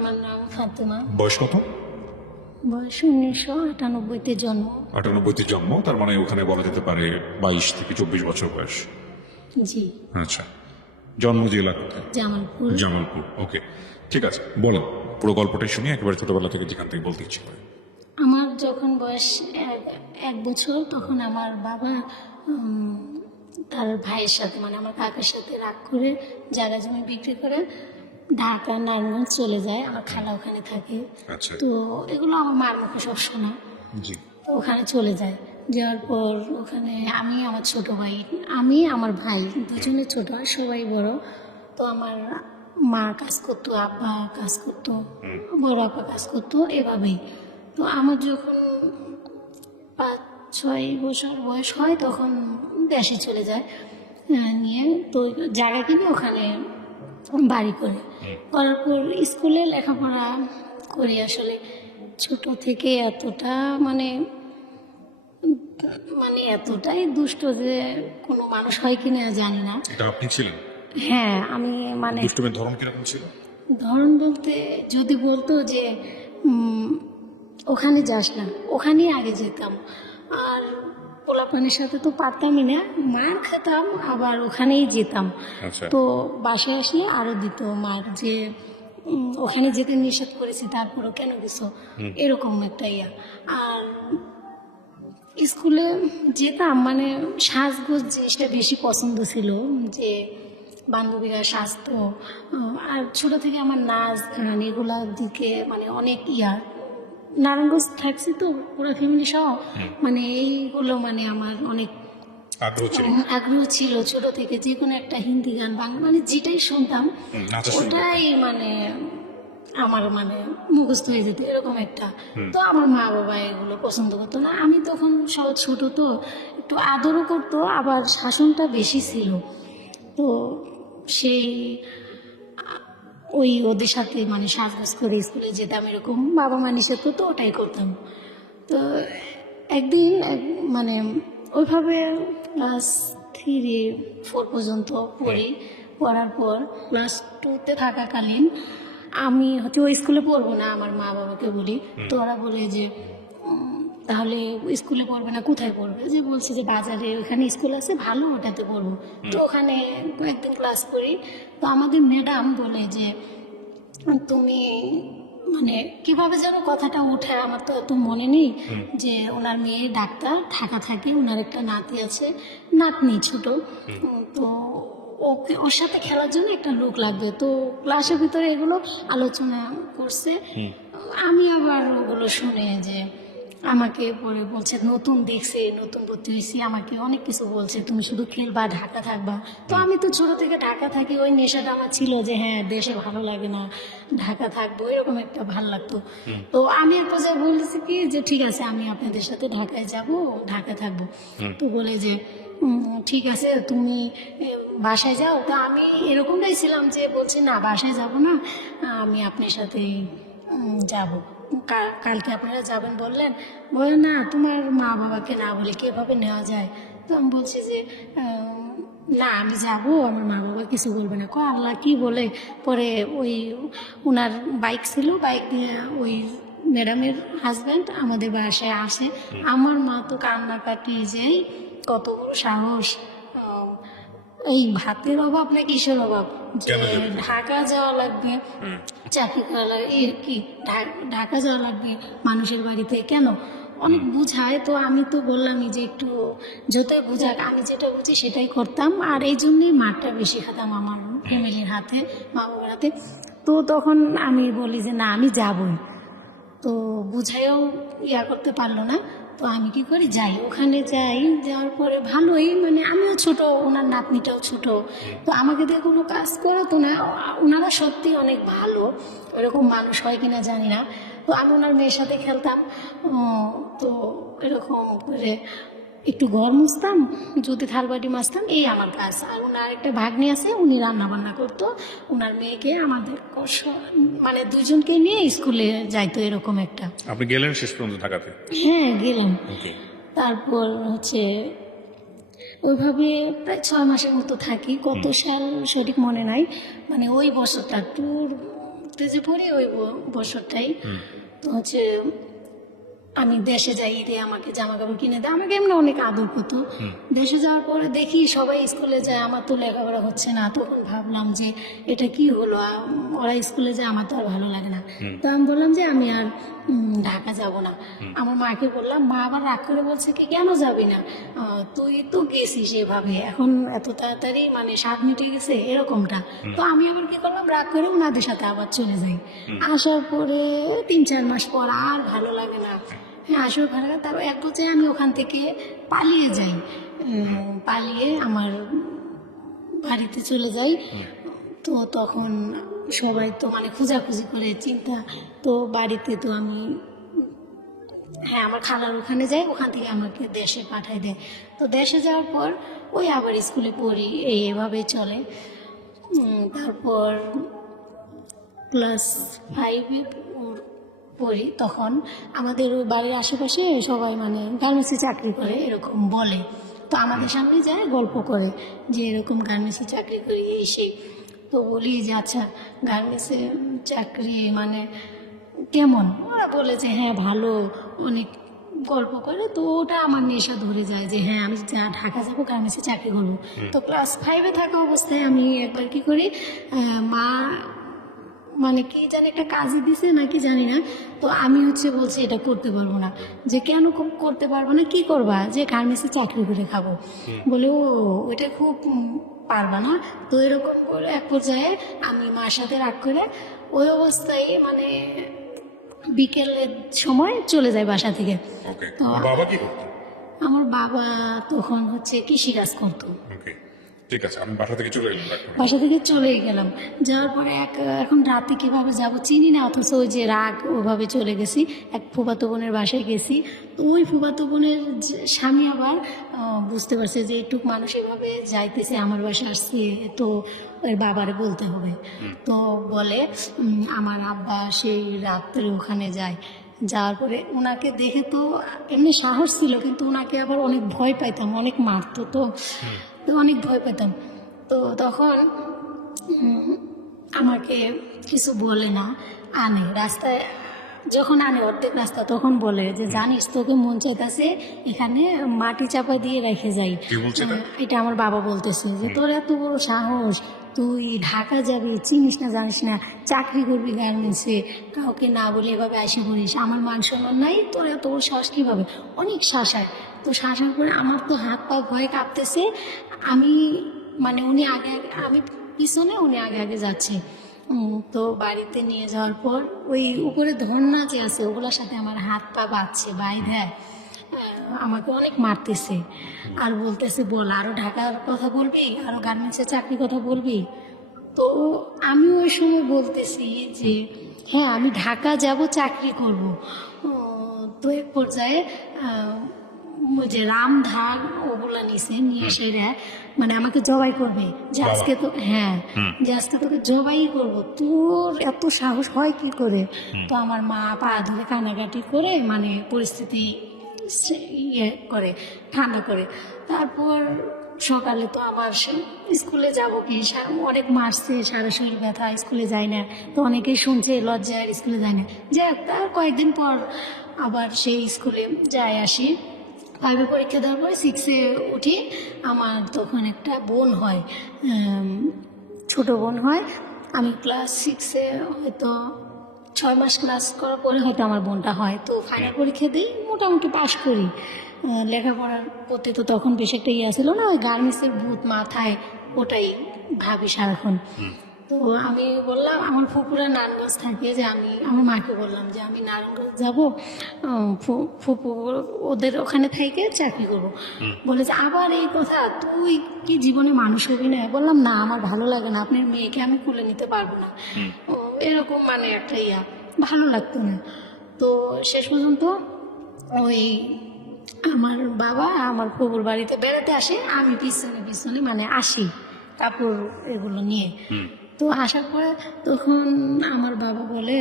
আমার নাম ফাতেমা। বয়স কত? বয়স 1998-তে জন্ম। 98-তে জন্ম, তার মানে ওখানে বলা যেতে পারে 22 থেকে 24 বছর বয়স। জি। আচ্ছা, জন্ম জেলা কোথায়? জামালপুর। জামালপুর, ওকে, ঠিক আছে, বলেন পুরো গল্পটাই শুনি একেবারে ছোটবেলা থেকে, যেখান থেকে বলতে ইচ্ছে করে। আমার যখন বয়স 1 বছর, তখন আমার বাবা তার ভাইয়ের সাথে মানে আমার কাকার সাথে রাগ করে জায়গা জমি বিক্রি করে ঢাকা নারায়ণগঞ্জ চলে যায়। আমার খালা ওখানে থাকে। আচ্ছা, তো এগুলো আমার মার মুখে সব শোনা। জি। তো ওখানে চলে যায়, যাওয়ার পর ওখানে আমি, আমার ছোট ভাই, আমি আমার ভাই দুজনে ছোট আর সবাই বড়। তো আমার মা কাজ করতো, আব্বা কাজ করতো, বড় আপা কাজ করতো, এভাবেই। তো আমার যখন 5-6 বছর বয়স হয় তখন দেশে চলে যায় নিয়ে। তো জায়গা কিনে ওখানে বাড়ি করে, করার পর স্কুলে লেখাপড়া করি। আসলে ছোট থেকে এতটা মানে মানে এতটাই দুষ্ট যে কোনো মানুষ হয় কিনা জানি না। এটা আপনি ছিলেন? হ্যাঁ, আমি মানে দুষ্টুমের ধরন কিরকম ছিল? ধরন বলতে যদি বলতো যে ওখানে যাস না, ওখানেই আগে যেতাম। আর পোলাপানের সাথে তো পারতামই না, মার খেতাম আবার ওখানেই যেতাম। আচ্ছা, তো বাসায় আসলে আরও দিত মার যে ওখানে যেতে নিষেধ করেছি তারপরও কেন গেছো, এরকম একটা ইয়া। আর স্কুলে যেতাম মানে সাজগোজ জিনিসটা বেশি পছন্দ ছিল, যে বান্ধবীরা সাজতো। আর ছোট থেকে আমার নাচ গান এগুলার দিকে মানে অনেক নারায়ণগঞ্জ থাকছি তো পুরো ফ্যামিলি সহ, মানে এইগুলো মানে আমার অনেক আগ্রহ ছিল। আগ্রহ ছিল ছোট থেকে। যে কোনো একটা হিন্দি গান, বাংলা মানে যেটাই শুনতাম নাচা শুরু করতেন। ওটাই মানে আমার মানে মুখস্থ হয়ে যেত, এরকম একটা। তো আমার মা বাবা এগুলো পছন্দ করতো না। আমি তখন সব ছোট, তো একটু আদরও করতো, আবার শাসনটা বেশি ছিল। তো সেই ওদের সাথে মানে সাজগোজ করে স্কুলে যেতাম, এরকম বাবা মা নিষেধ করতো, ওটাই করতাম। তো একদিন মানে ওইভাবে ক্লাস 3-4 পর্যন্ত পড়ি। পড়ার পর ক্লাস 2-তে থাকাকালীন আমি হচ্ছে ওই স্কুলে পড়বো না, আমার মা বাবাকে বলি। তো ওরা বলে যে তাহলে স্কুলে পড়বে না, কোথায় পড়বে? যে বলছে যে বাজারে ওখানে স্কুল আছে ভালো, ওটাতে পড়বো। তো ওখানে একদিন ক্লাস করি। তো আমাদের ম্যাডাম বলে যে তুমি মানে কিভাবে যেন কথাটা উঠে, আমার তো এত মনে নেই, যে ওনার মেয়ে ডাক্তার, ঢাকা থাকে, ওনার একটা নাতি আছে, নাতনি ছোট। তো ওকে ওর সাথে খেলার জন্য একটা লোক লাগবে। তো ক্লাসের ভিতরে এগুলো আলোচনা করছে। আমি আবার ওগুলো শুনে যে আমাকে পরে বলছে নতুন দেখছে, নতুন ভর্তি হয়েছি, আমাকে অনেক কিছু বলছে, তুমি শুধু খেলবা, ঢাকা থাকবা। তো আমি তো ছোট থেকে ঢাকা থাকি, ওই নেশাটা আমার ছিল যে হ্যাঁ দেশে ভালো লাগে না, ঢাকা থাকবো, এরকম একটা ভালো লাগতো। তো আমি এক পর্যায়ে বলেছি কি যে ঠিক আছে আমি আপনাদের সাথে ঢাকায় যাব, ঢাকা থাকবো। তো বলে যে ঠিক আছে তুমি বাসায় যাও। তো আমি এরকমটাই ছিলাম যে বলছি না বাসায় যাব না, আমি আপনার সাথেই যাব। কালকে আপনারা যাবেন বললেন, বলে না তোমার মা বাবাকে না বলে কীভাবে নেওয়া যায়? তো আমি বলছি যে না আমি যাব, আমার মা বাবা কিছু বলবে না। আল্লাহ কি বলে। পরে ওই ওনার বাইক ছিল, বাইক দিয়ে ওই ম্যাডামের হাজব্যান্ড আমাদের বাসায় আসে। আমার মা তো কান্নাকাটি, যে কত বড় সাহস, এই ভাতের অভাব না কিসের অভাব, যে ঢাকা যাওয়া লাগবে, চাকরি করা লাগবে, কি ঢাকা যাওয়া লাগবে মানুষের বাড়িতে কেন, অনেক বুঝায়। তো আমি তো বললামই যে একটু যতই বুঝাক, আমি যেটা বুঝি সেটাই করতাম। আর এই জন্যই মারটা বেশি খেতাম আমার ফ্যামিলির হাতে, মা বাবার হাতে। তো তখন আমি বলি যে না আমি যাবই। তো বুঝাইও করতে পারলো না। তো আমি কি করি, যাই, ওখানে যাই। যাওয়ার পরে ভালোই মানে আমিও ছোট, ওনার নাতনিটাও ছোট। তো আমাকে দিয়ে কোনো কাজ করাতো না। ওনারা সত্যি অনেক ভালো, এরকম মানুষ হয় কিনা জানি না। তো আমি ওনার মেয়ের সাথে খেলতাম। তো এরকম করে একটু ঘর মুছতাম, যদি থালবাটি মাজতাম, এই আমার কাজ। আর ওনার একটা ভাগ্নি আছে, উনি রান্না বান্না করতো। ওনার মেয়েকে আমাদের মানে দুজনকে নিয়ে স্কুলে যাইতো, এরকম একটা। আপনি গেলেন শেষ পর্যন্ত ঢাকাতে? হ্যাঁ গেলাম। ওকে, তারপর হচ্ছে ওইভাবে প্রায় 6 মাসের মতো থাকি। কত সাল সঠিক মনে নাই, মানে ওই বছরটা যে পড়ি ওই বছরটাই তো হচ্ছে আমি দেশে যাই ঈদে আমাকে জামা কাপড় কিনে দেয়, আমাকে এমনি অনেক আদর করতো। দেশে যাওয়ার পরে দেখি সবাই স্কুলে যায়, আমার তো লেখাপড়া হচ্ছে না। তখন ভাবলাম যে এটা কি হলো, ওরা স্কুলে যায়, আমার তো আর ভালো লাগে না। তো আমি বললাম যে আমি আর ঢাকা যাব না। আমার মাকে বললাম, মা আবার রাগ করে বলছে কি কেন যাবি না, তুই তো গেছিস এভাবে, এখন এত তাড়াতাড়ি মানে 7 মিনিটে গেছে এরকমটা। তো আমি আবার কি করলাম, রাগ করে ওনাদের সাথে আবার চলে যাই। আসার পরে 3-4 মাস পর আর ভালো লাগে না, হ্যাঁ আসলে ভালো লাগে। তারপর এক পর্যায়ে আমি ওখান থেকে পালিয়ে যাই, পালিয়ে আমার বাড়িতে চলে যাই। তো তখন সবাই তো মানে খোঁজাখুঁজি করে চিন্তা, তো বাড়িতে তো আমি হ্যাঁ আমার খালার ওখানে যাই, ওখান থেকে আমাকে দেশে পাঠায় দেয়। তো দেশে যাওয়ার পর ওই আবার স্কুলে পড়ি, এভাবেই চলে। তারপর ক্লাস 5-এ পড়ি, তখন আমাদের ওই বাড়ির আশেপাশে সবাই মানে গার্মেন্টসে চাকরি করে এরকম বলে। তো আমাদের সামনে যায় গল্প করে যে এরকম গার্মেন্টসে চাকরি করি এই সেই। তো বলি যে আচ্ছা গার্মেন্টসে চাকরি মানে কেমন, ওরা বলে যে হ্যাঁ ভালো, অনেক গল্প করে। তো ওটা আমার নেশা ধরে যায় যে হ্যাঁ আমি ঢাকা যাবো, গার্মেন্টসে চাকরি করবো। তো ক্লাস 5-এ থাকা অবস্থায় আমি একবার কি করি, মা মানে কি জানি একটা কাজে দিছে নাকি জানি না, তো আমি হচ্ছে বলছি এটা করতে পারবো না। যে কেন করতে পারবো না, কি করবা, যে গার্মেন্টসে চাকরি করে খাবো। বলে ও ওইটা খুব পারবা না। তো এরকম করে এক পর্যায়ে আমি মার সাথে রাগ করে ওই অবস্থায় মানে বিকেলের সময় চলে যায় বাসা থেকে। ওকে, তো বাবা কি করতো? আমার বাবা তখন হচ্ছে কৃষিকাজ করতো। ওকে, ঠিক আছে, আমি বাসা থেকে চলে এলাম। বাসা থেকে চলেই গেলাম, যাওয়ার পরে এখন রাতে কিভাবে যাব চিনি না, অথচ ওই যে রাগ ওভাবে চলে গেছি। এক ফুফাতো বোনের বাসায় গেছি, তো ওই ফুফাতো বোনের স্বামী আবার বুঝতে পারছে যে একটুক মানুষ এভাবে যাইতেছে আমার বাসায় আসছে, তো ওই বাবারে বলতে হবে। তো বলে আমার আব্বা সেই রাত্রে ওখানে যায়। যাওয়ার পরে ওনাকে দেখে তো এমনি সাহস ছিল, কিন্তু ওনাকে আবার অনেক ভয় পাইতাম, অনেক মারতো, তো অনেক ভয় পেতাম। তো তখন আমাকে কিছু বলে না, আনে রাস্তায়, যখন আনে অর্ধেক রাস্তা তখন বলে যে জানিস তোকে মন চাইতেছে এখানে মাটি চাপা দিয়ে রেখে যাই। কে বলছে এটা? এটা আমার বাবা বলতেছে যে তোর এত বড় সাহস, তুই ঢাকা যাবি, চিনিস না জানিস না, চাকরি করবি গার্মেন্টসে, কাউকে না বলে এভাবে আসে পড়িস, আমার মান সম্মান নাই, তোর এত বড় সাহস কীভাবে। অনেক শাসায়, তো শাসার পরে আমার তো হাত পা ভয়ে কাঁপতেছে। আমি মানে উনি আগে আমি পিছনে, উনি আগে আগে যাচ্ছে। তো বাড়িতে নিয়ে যাওয়ার পর ওই উপরে ধর্না যে আছে ওগুলোর সাথে আমার হাত পা বাঁধছে, বাইধে আমাকে অনেক মারতেছে আর বলতেছে বল আরো ঢাকার কথা বলবি, আরো গার্মেন্টসের চাকরি কথা বলবি। তো আমি ওই সময় বলতেছি যে হ্যাঁ আমি ঢাকা যাব, চাকরি করব। তো এক পর্যায়ে ওই যে রামধার ওগুলা নিয়ে সেরা মানে আমাকে জবাই করবে, যে আজকে তো হ্যাঁ যে আজকে তোকে জবাই করবো, তোর এত সাহস হয় কি করে। তো আমার মা পা ধরে কান্নাকাটি করে মানে পরিস্থিতি ইয়ে করে, ঠান্ডা করে। তারপর সকালে তো আবার স্কুলে যাব কি, অনেক মারছে, সারা শরীর ব্যথা, স্কুলে যায় না। তো অনেকেই শুনছে লজ্জায় স্কুলে যায় না। যাই তার কয়েকদিন পর আবার সেই স্কুলে যাই আসি। 5-এ পরীক্ষা দেওয়ার পরে 6-এ উঠি। আমার তখন একটা বোন হয়, ছোট বোন হয়। আমি ক্লাস 6-এ হয়তো 6 মাস ক্লাস করার পরে হয়তো আমার বোনটা হয়। তো ফাইনাল পরীক্ষা দিই, মোটামুটি পাশ করি। লেখাপড়ার প্রতি তো তখন বেশ একটা ইয়ে ছিল না, ওই গার্মেন্টসের ভূত মাথায়, ওটাই ভাবি সারাক্ষণ। তো আমি বললাম, আমার ফুপুরা নারায়ণগঞ্জ থাকে, যে আমি আমার মাকে বললাম যে আমি নারায়ণগঞ্জ যাবো, ফুপু ওদের ওখানে থেকে চাকরি করবো। বলে যে আবার এই কথা, তুই কি জীবনে মানুষ হবি না? বললাম না আমার ভালো লাগে না, আপনার মেয়েকে আমি কুলে নিতে পারবো না, এরকম মানে একটা ভালো লাগতো না। তো শেষ পর্যন্ত ওই আমার বাবা আমার ফুপুর বাড়িতে বেড়াতে আসে, আমি পিছনে পিছনে মানে আসি কাপড় এগুলো নিয়ে। তো আসার পরে তখন আমার বাবা বলে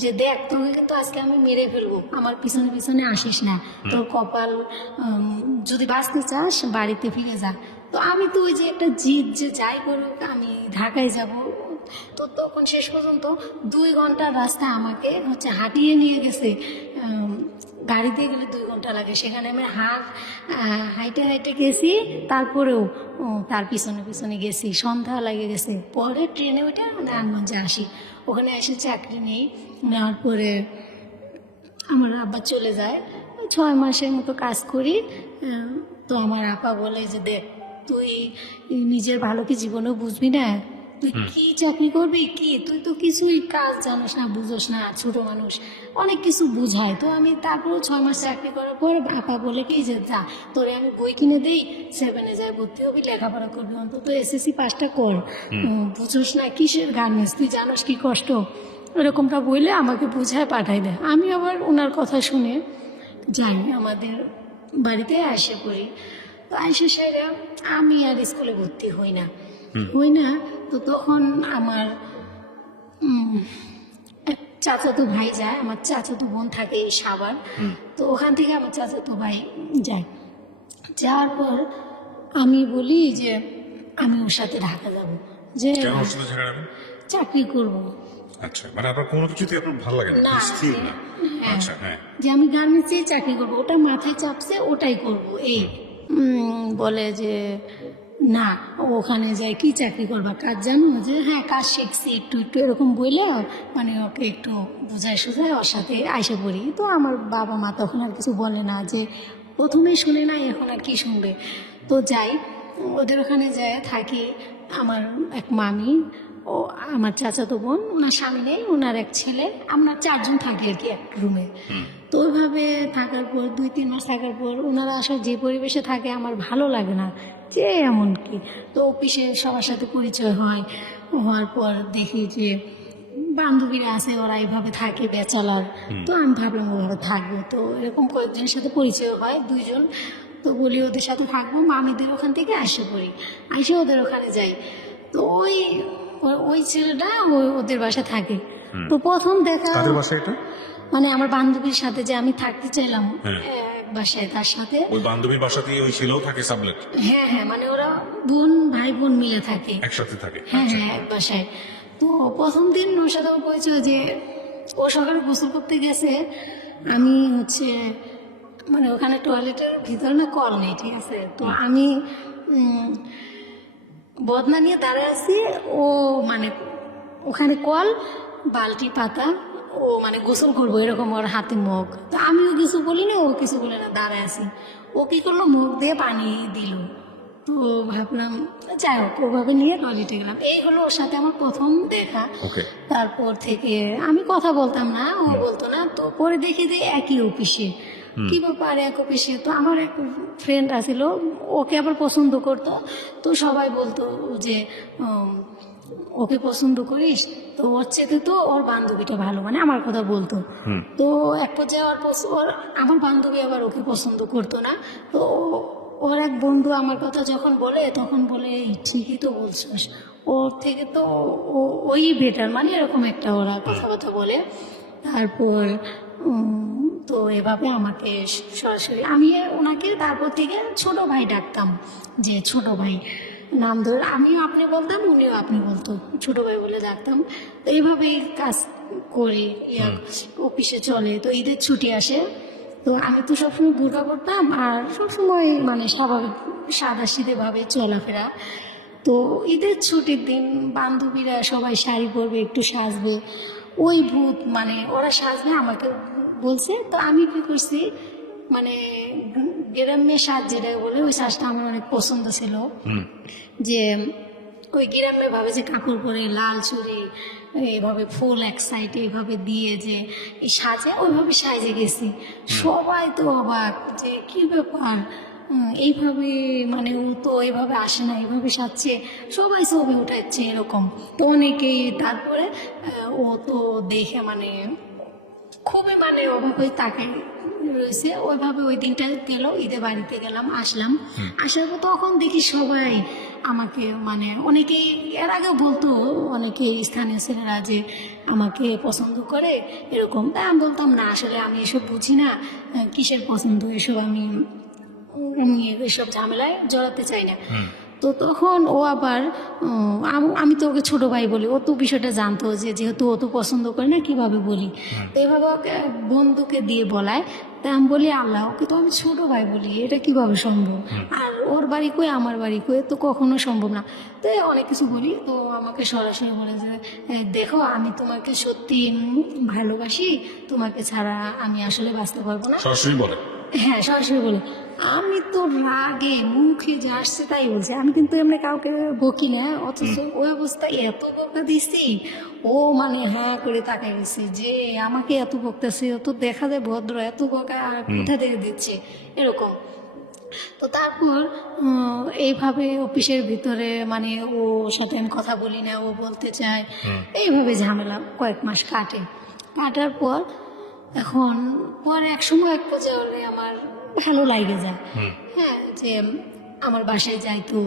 যে দেখ তোকে তো আজকে আমি মেরে ফেলবো, আমার পিছনে পিছনে আসিস না, তোর কপাল যদি বাঁচতে চাস বাড়িতে ফিরে যা। তো আমি তো ওই যে একটা জিদ, যে যাই করুক আমি ঢাকায় যাব, তো তখন শেষ পর্যন্ত 2 ঘন্টার রাস্তা আমাকে হচ্ছে হাঁটিয়ে নিয়ে গেছে। গাড়ি দিয়ে গেলে 2 ঘন্টা লাগে, সেখানে আমি হাইটে হাইটে গেছি। তারপরেও তার পিছনে পিছনে গেছি, সন্ধ্যা লাগে গেছে। পরে ট্রেনে উঠে নারায়ণগঞ্জে আসি, ওখানে এসে চাকরি নেওয়ার পরে আমার আব্বা চলে যায়। 6 মাসের মতো কাজ করি। তো আমার আপা বলে যে দেখ, তুই নিজের ভালো কি জীবনেও বুঝবি না, তুই কি চাকরি করবি, কি তুই তো কিছুই কাজ জানোস না, বুঝোস না, ছোট মানুষ, অনেক কিছু বুঝায়। তো আমি তারপরেও 6 মাস চাকরি করার পর আপা বলে কি যে যা, তোরে আমি বই কিনে দেই, 7-এ যাই ভর্তি হবি, লেখাপড়া করবি, অন্তত SSC পাসটা কর, বুঝোস না কিসের গার্মেন্টস, তুই জানোস কি কষ্ট, এরকমটা বললে আমাকে বুঝায় পাঠাই দেয়। আমি আবার ওনার কথা শুনে যাই, আমাদের বাড়িতে এসে পড়ি। তো আইসে সেরা আমি আর স্কুলে ভর্তি হই না। তো তখন আমার এক চাচাতো ভাই যায়, আমার চাচাতো বোন থাকে এই সাভার। তো ওখান থেকে আমার চাচাতো ভাই যায়। যাওয়ার পর আমি বলি যে আমি ওর সাথে ঢাকা যাব, যে কেন ওর সাথে ঝগড়া হবে? চাকরি করব। আচ্ছা, মানে আপনার কোনো কিছুতে আপনার ভালো লাগে না, না, স্থির না। হ্যাঁ, আচ্ছা, হ্যাঁ। যে আমি গার্মেন্টসে চাকরি করবো, ওটা মাথায় চাপছে, ওটাই করব। এই বলে যে না, ওখানে যাই কি চাকরি করবা, কাজ জানো, যে হ্যাঁ কাজ শিখছি একটু একটু, এরকম বললে মানে ওকে একটু বোঝায় সোঝায় ওর সাথে আইসা পড়ি। তো আমার বাবা মা তখন আর কিছু বলে না, যে প্রথমে শুনে না, এখন আর কি শুনবে। তো যাই, ওদের ওখানে যায় থাকি। আমার এক মামি, ও আমার চাচাতো বোন, ওনার স্বামী নেই, ওনার এক ছেলে, আমরা 4 জন থাকি আর কি এক রুমে। তো ওইভাবে থাকার পর 2-3 মাস থাকার পর ওনারা আসলে যে পরিবেশে থাকে আমার ভালো লাগে না, যে এমন কি। তো অফিসে সবার সাথে পরিচয় হওয়ার পর দেখি যে বান্ধবীরা আছে, ওরা এইভাবে থাকে ব্যাচেলার। তো আমি ভাবলাম ওভাবে থাকবো। তো এরকম কয়েকজনের সাথে পরিচয় হয়, 2 জন। তো বলি ওদের সাথে থাকবো, মামিদের ওখান থেকে আসে পড়ি, আসে ওদের ওখানে যাই। তো ওই ছেলেটা ওদের বাসায় থাকে। তো প্রথম দেখা, কাদের বাসা এটা? মানে আমার বান্ধবীর সাথে যে আমি থাকতে চাইলাম এক বাসায়, তার সাথে। ওই বান্ধবীর বাসাতে ওই ছেলেও থাকে সাবলেট? হ্যাঁ হ্যাঁ, মানে ওরা ভাই বোন মিলে থাকে, একসাথে থাকে? হ্যাঁ হ্যাঁ, এক বাসায়। তো প্রথম দিন ওর সাথে পরিচয়, যে ও সকালে গোসল করতে গেছে, আমি হচ্ছে মানে ওখানে টয়লেটের ভিতরে না কল নেই, ঠিক আছে। তো আমি বদনা নিয়ে দাঁড়ায় আছি, ও মানে ওখানে কল, বালতি পাতা, ও মানে গোসল করবো এরকম, ওর হাতে মগ। তো আমিও কিছু বলি না, ও কিছু বলে না, দাঁড়ায় আছি। ও কি করলো, মুখ দিয়ে পানি দিল। তো ভাবলাম যাই হোক, ওভাবে নিয়ে টয়লেটে গেলাম। এই হলো ওর সাথে আমার প্রথম দেখা। তারপর থেকে আমি কথা বলতাম না, ও বলতো না। তো পরে দেখি যে একই অফিসে, কি ব্যাপার এক অফিসে। তো আমার এক ফ্রেন্ড আছিল, ওকে আবার পছন্দ করতো। তো সবাই বলতো যে ওকে পছন্দ করিস, তো ওর চেয়ে তো ওর বান্ধবীটা ভালো, মানে আমার কথা বলতো। তো এক পর্যায়ে আমার বান্ধবী আবার ওকে পছন্দ করতো না। তো ওর এক বন্ধু আমার কথা যখন বলে, তখন বলে ঠিকই তো বলছিস, ওর থেকে তো ওই বেটার, মানে এরকম একটা ওরা কথাবার্তা বলে। তারপর তো এভাবে আমাকে সরাসরি, আমি ওনাকে তারপর থেকে ছোট ভাই ডাকতাম, যে ছোট ভাই নাম ধরে, আমিও আপনি বলতাম, উনিও আপনি বলতো, ছোট ভাই বলে ডাকতাম। তো এইভাবেই কাজ করি, অফিসে চলে। তো ঈদের ছুটি আসে, তো আমি তো সবসময় বোরকা পরতাম, আর সবসময় মানে স্বাভাবিক সাদাসিধেভাবে চলাফেরা। তো ঈদের ছুটির দিন বান্ধবীরা সবাই শাড়ি পরবে, একটু সাজবে, ওই ভূত মানে ওরা সাজবে আমাকে বলছে। তো আমি কি করছি, মানে গ্রাম্যের সাজ যেটা বলে, ওই সাজটা আমার অনেক পছন্দ ছিল। যে ওই গ্রাম্যে ভাবে যে কাপড় পরে, লাল চুড়ি, এইভাবে ফুল এক সাইডে এইভাবে দিয়ে যে এই সাজে, ওইভাবে সাজে গেছি। সবাই তো অবাক, যে কি ব্যাপার, এইভাবে মানে ও তো এইভাবে আসে না, এইভাবে সাজছে, সবাই ছবি উঠাচ্ছে এরকম। তো অনেকেই, তারপরে ও তো দেখে মানে খুবই মানে ওভাবে তাকাই রয়েছে। ওইভাবে ওই দিনটা গেল, ঈদে বাড়িতে গেলাম, আসার পর তখন দেখি সবাই আমাকে মানে অনেকেই এর আগে বলতো, অনেকে স্থানীয় ছেলেরা যে আমাকে পছন্দ করে এরকম। তাই আমি বলতাম না, আসলে আমি এসব বুঝি না, কিসের পছন্দ এসব, আমি এসব ঝামেলায় জড়াতে চাই না। তো তখন ও আবার আমি তো ওকে ছোট ভাই বলি, ও তো বিষয়টা জানতো যে যেহেতু ও তো পছন্দ করে না কিভাবে বলি, তো এভাবে ওকে বন্ধুকে দিয়ে বলায়। তা আমি বলি আল্লাহ, ওকে তো আমি ছোট ভাই বলি, এটা কিভাবে সম্ভব? আর ওর বাড়ি কই আমার বাড়ি কই, তো কখনো সম্ভব না। তো অনেক কিছু বলি, তো আমাকে সরাসরি বলে যে দেখো আমি তোমাকে সত্যি ভালোবাসি, তোমাকে ছাড়া আমি আসলে বাঁচতে পারবো না। সরাসরি বলে? হ্যাঁ, সরাসরি বলে। আমি তো রাগে মুখে যা আসছে তাই বলছি, আমি কিন্তু এমনি কাউকে বকি না, অথচ ওই অবস্থায় এত বকা দিছি, ও মানে হাঁ করে তাকাই গেছে যে আমাকে এত বকতেছে, ও তো দেখা যায় ভদ্র, এত বকা কোথা থেকে দিচ্ছে এরকম। তো তারপর এইভাবে অফিসের ভিতরে মানে ওর সাথে আমি কথা বলি না, ও বলতে চায়, এইভাবে ঝামেলা কয়েক মাস কাটার পর এখন পরে এক সময় এক পর্যায়ে হলে আমার ভালো লাগে যায়। হ্যাঁ, যে আমার বাসায় যাইতো,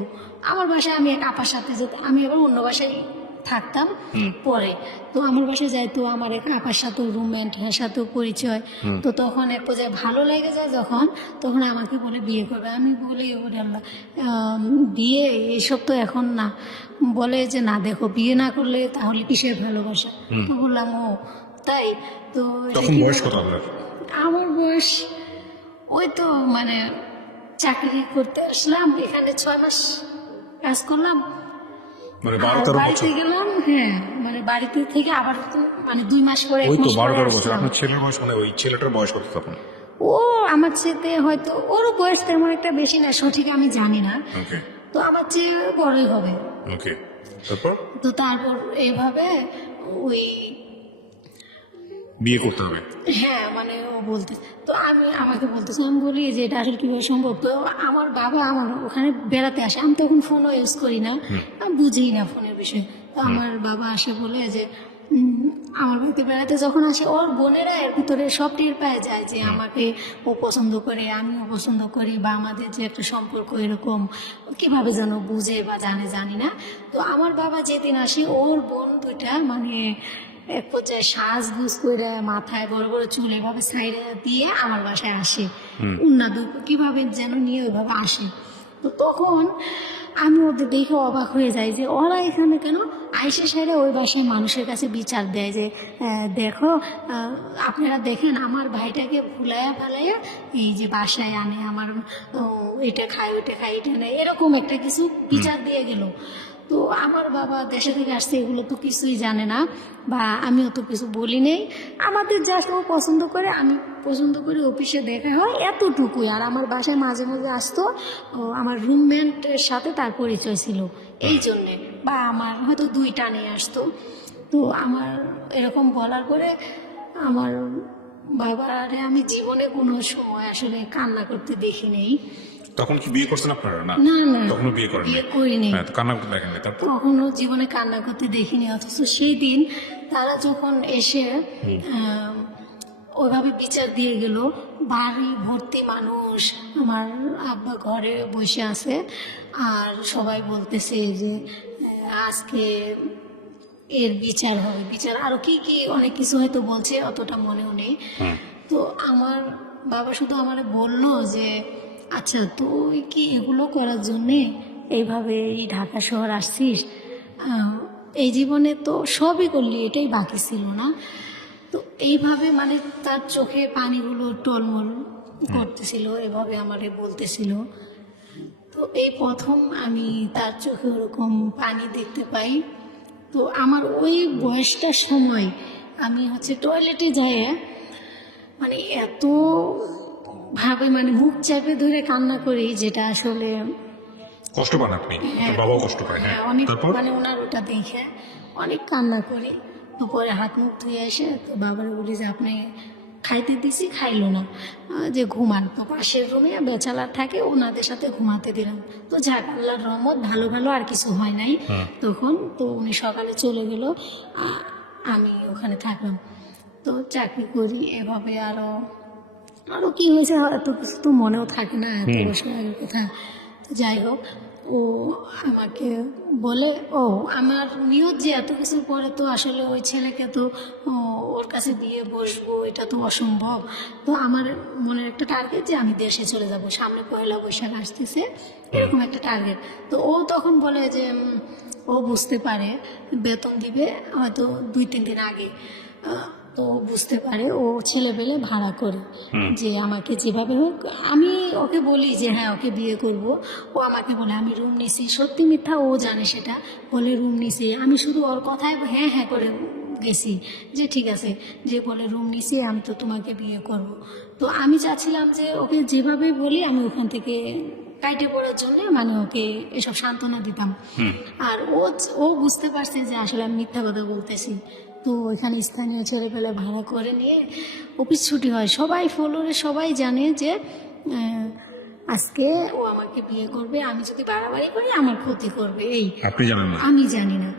আমার বাসায় আমি এক আপার সাথে যেতাম, আমি আবার অন্য বাসায় থাকতাম পরে, তো আমার বাসায় যাইতো, আমার এক আপার সাথেও রুমমেট সাথেও পরিচয়। তো তখন এক পর্যায়ে ভালো লেগে যায় যখন, তখন আমাকে বলে বিয়ে করবে। আমি বলি ওরে আল্লাহ, বিয়ে এসব তো এখন না। বলে যে না দেখো, বিয়ে না করলে তাহলে কিসের ভালোবাসা? তো বললাম ও তাই? তো এটা তখন কি বয়স বলবো? কত আপনার? আমার বয়স ওই তো মানে চাকরি করতে আসলাম, এখানে 6 মাস কাজ করলাম, মানে আর 12-13 বাড়িতে বছর? গেলাম। হ্যাঁ, মানে বাড়িতে থেকে আবার তো মানে 2 মাস পরে, 1 ওই তো মাস পরে 12-13 বছর। আসলাম। আপনার ছেলের বয়স মানে ওই ছেলেটার বয়স কত তখন? ও আমার চেয়ে হয়তো, ওরও বয়স তেমন একটা বেশি না, সঠিক আমি জানি না, ওকে তো আমার চেয়ে বড়ই হবে। ওকে। তারপর তো তারপর এইভাবে ওই বিয়ে করতে হবে? হ্যাঁ মানে ও বলতে, তো আমাকে বলতেছে, আমি বলি যে এটা আসলে কিভাবে সম্ভব? তো আমার বাবা আমার ওখানে বেড়াতে আসে, আমি তখন ফোনও ইউজ করি না, আমি বুঝি না ফোনের বিষয়ে। তো আমার বাবা আসে বলে যে আমার বাড়িতে বেড়াতে যখন আসে, ওর বোনেরা এর ভিতরে সব টের পায় যায় যে আমাকে ও পছন্দ করে, আমিও পছন্দ করি, বা আমাদের যে একটা সম্পর্ক এরকম কিভাবে যেন বুঝে বা জানি না। তো আমার বাবা যেদিন আসে, ওর বোন দুইটা মানে এক পর্যায়ে সাজগুজ করে মাথায় বড় বড় চুল এভাবে সাইডে দিয়ে আমার বাসায় আসে, উন্না দুপ কিভাবে যেন নিয়ে ওইভাবে আসে। তো তখন আমি ওদের দেখে অবাক হয়ে যাই যে ওরা এখানে কেন? আইসে সাইডে ওই বাসায় মানুষের কাছে বিচার দেয় যে দেখো, আপনারা দেখেন আমার ভাইটাকে ভুলাইয়া ফালাইয়া এই যে বাসায় আনে, আমার এটা খায় ওইটা খায় এটা নেয়, এরকম একটা কিছু বিচার দিয়ে গেল। তো আমার বাবা দেশে থেকে আসছে, এগুলো তো কিছুই জানে না, বা আমিও তো কিছু বলি নেই। আমাদের যা ও পছন্দ করে, আমি পছন্দ করি, অফিসে দেখা হয়, এতটুকুই। আর আমার বাসায় মাঝে মাঝে আসতো, আমার রুমমেটের সাথে তার পরিচয় ছিল এই জন্যে, বা আমার হয়তো 2টা নিয়ে আসতো। তো আমার এরকম বলার পরে আমার বাবারে আমি জীবনে কোনো সময় আসলে কান্না করতে দেখি নেই। তখন কি বিয়ে করছেন আপনারা? না, না না, তখনও বিয়ে করেন? বিয়ে করিনি, হ্যাঁ, তো কান্না করতে দেখেন নাই। তারপর কখনো জীবনে কান্না করতে দেখিনি। অথচ সেই দিন তারা যখন এসে ওইভাবে বিচার দিয়ে গেল, বাড়ি ভর্তি মানুষ, আমার আব্বা ঘরে বসে আছে, আর সবাই বলতেছে যে আজকে এর বিচার হবে, বিচার আরো কি কি অনেক কিছু হয়তো বলছে, অতটা মনেও নেই। তো আমার বাবা শুধু আমারে বললো যে আচ্ছা তুই কি এগুলো করার জন্যে এইভাবে এই ঢাকা শহর আসছিস? এই জীবনে তো সবই করলি, এটাই বাকি ছিল না? তো এইভাবে মানে তার চোখে পানিগুলো টলমল করতেছিল, এভাবে আমারে বলতেছিল। তো এই প্রথম আমি তার চোখে ওরকম পানি দেখতে পাই। তো আমার ওই বয়সটার সময় আমি হচ্ছে টয়লেটে যাই, মানে এত ভাবে মানে মুখ চাপে ধরে কান্না করি, যেটা আসলে কষ্ট পান আপনি? আপনার বাবাও কষ্ট পায়? হ্যাঁ। অনেক, তারপর মানে ওনার ওটা দেখে অনেক কান্না করি। তো পরে হাত মুখ ধুয়ে এসে তো বাবারে বলি যে আপনি খাইতে দিছি, খাইলো না, যে ঘুমান। তো পাশের রুমে বেচালার থাকে, ওনাদের সাথে ঘুমাতে দিলাম। তো যাক, আল্লাহর রহমত, ভালো ভালো আর কিছু হয় নাই তখন। তো উনি সকালে চলে গেল, আমি ওখানে থাকলাম। তো চাকরি করি এভাবে, আরো আরো কি হয়েছে এত কিছু তো মনেও থাকে না, এত বছর আগের কথা। তো যাই হোক, ও আমাকে বলে, ও আমার নিয়ত যে এত কিছুর পরে তো আসলে ওই ছেলেকে তো ওর কাছে বিয়ে বসবো এটা তো অসম্ভব। তো আমার মনের একটা টার্গেট যে আমি দেশে চলে যাব, সামনে পয়লা বৈশাখ আসতেছে, এরকম একটা টার্গেট। তো ও তখন বলে যে ও বুঝতে পারে বেতন দিবে হয়তো 2-3 দিন আগে। তো ও বুঝতে পারে ও ছেলে পেলে ভাড়া করে যে আমাকে যেভাবে হোক। আমি ওকে বলি যে হ্যাঁ ওকে বিয়ে করব। ও আমাকে বলে আমি রুম নিছি, সত্যি মিথ্যা ও জানে সেটা, বলে রুম নিছি। আমি শুধু ওর কথায় হ্যাঁ হ্যাঁ করে গেছি যে ঠিক আছে, যে বলে রুম নিছি আমি তো তোমাকে বিয়ে করব। তো আমি চাচ্ছিলাম যে ওকে যেভাবে বলি আমি ওখান থেকে কাইটে পড়ার জন্য মানে ওকে এসব সান্ত্বনা দিতাম। আর ও বুঝতে পারছে যে আসলে আমি মিথ্যা কথা বলতেছি। তো ওইখানে স্থানীয় ছেলেপেলে ভাড়া করে নিয়ে অফিস ছুটি হয়, সবাই ফ্লোরে সবাই জানে যে আজকে ও আমাকে বিয়ে করবে, আমি যদি বাড়াবাড়ি করি আমার ক্ষতি করবে, এই আপনি জানেন না? আমি জানি না।